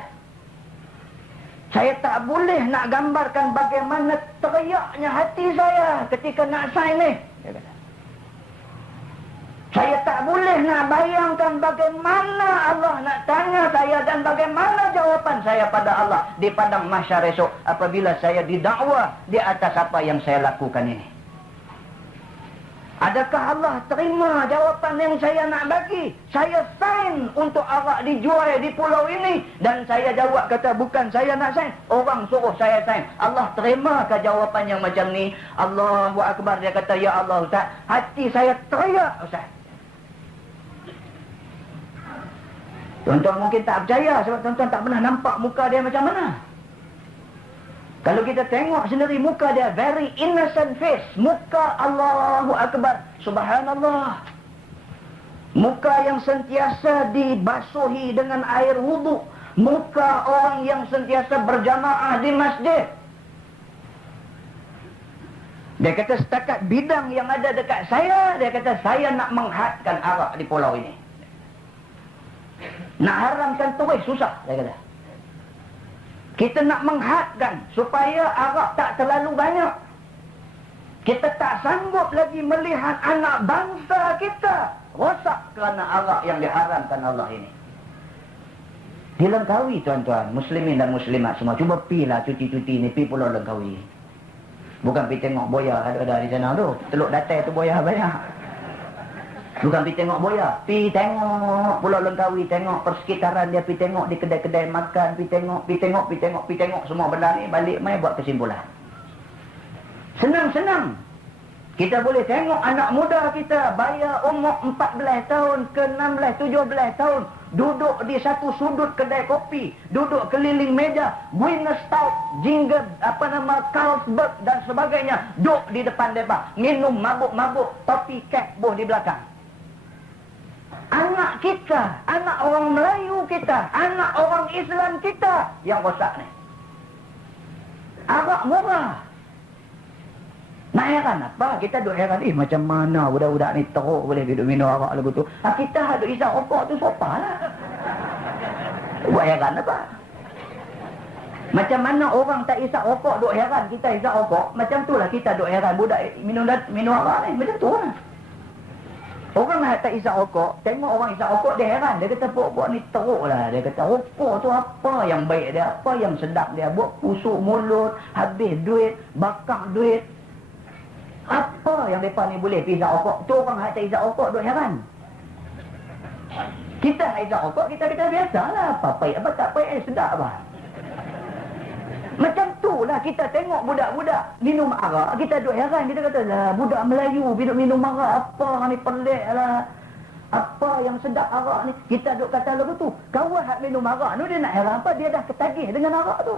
Saya tak boleh nak gambarkan bagaimana teriaknya hati saya ketika nak sign ni. Dia kata. Saya tak boleh nak bayangkan bagaimana Allah nak tanya saya dan bagaimana jawapan saya pada Allah di padang mahsyar esok apabila saya didakwa di atas apa yang saya lakukan ini. Adakah Allah terima jawapan yang saya nak bagi? Saya sign untuk awak dijual di pulau ini. Dan saya jawab kata bukan saya nak sign. Orang suruh saya sign. Allah terima ke jawapan yang macam ni? Allahu Akbar. Dia kata, ya Allah Ustaz, hati saya teriak Ustaz. Tuan-tuan mungkin tak percaya sebab tuan-tuan tak pernah nampak muka dia macam mana. Kalau kita tengok sendiri muka dia, very innocent face. Muka Allahu Akbar. Subhanallah. Muka yang sentiasa dibasuhi dengan air wudu. Muka orang yang sentiasa berjamaah di masjid. Dia kata setakat bidang yang ada dekat saya, dia kata saya nak menghadkan arak di pulau ini. Nak haramkan turis susah, dia kata. Kita nak menghadkan supaya arak tak terlalu banyak. Kita tak sanggup lagi melihat anak bangsa kita rosak kerana arak yang diharamkan Allah ini. Di Langkawi tuan-tuan, muslimin dan muslimat semua, cuba pilah cuti-cuti ni, pi pulau Langkawi. Bukan pi tengok boya ada di sana tu. Teluk Datai tu boya banyak. Bukan pi tengok boya, pi tengok Pulau Langkawi, tengok persekitaran dia, pi tengok di kedai-kedai makan, pi tengok semua benda ni, balik mai buat kesimpulan. Senang-senang. Kita boleh tengok anak muda kita bayar umur 14 tahun ke 16, 17 tahun duduk di satu sudut kedai kopi, duduk keliling meja, Guinness Stout, Jingle, Carlsberg dan sebagainya, duduk di depan mereka, minum mabuk-mabuk, topi kek boh di belakang. Anak kita, anak orang Melayu kita, anak orang Islam kita yang rosak ni. Arak murah. Nak heran apa? Kita duk heran, macam mana budak-budak ni teruk boleh duduk minum arak lagu tu. Kita duk isap rokok tu sopa lah. Buat heran apa? Macam mana orang tak isap rokok duk heran kita isap rokok, macam tu lah kita duk heran budak minum arak ni, macam tu lah. Orang tak isap rokok, tengok orang isap rokok, dia heran. Dia kata, buat ni teruk lah. Dia kata, rokok tu apa yang baik dia, apa yang sedap dia. Buat pusuk mulut, habis duit, bakar duit. Apa yang mereka ni boleh isap rokok? Tu orang tak isap rokok, duk heran. Kita isap rokok, kita biasa lah. Apa baik, apa tak baik, sedap lah. Macam tu lah kita tengok budak-budak minum arak, kita duk heran, kita kata lah budak Melayu minum arak, apa ni pelik lah, apa yang sedap arak ni. Kita duk kata lagu tu, kawan hak minum arak ni dia nak heran apa, dia dah ketagih dengan arak tu.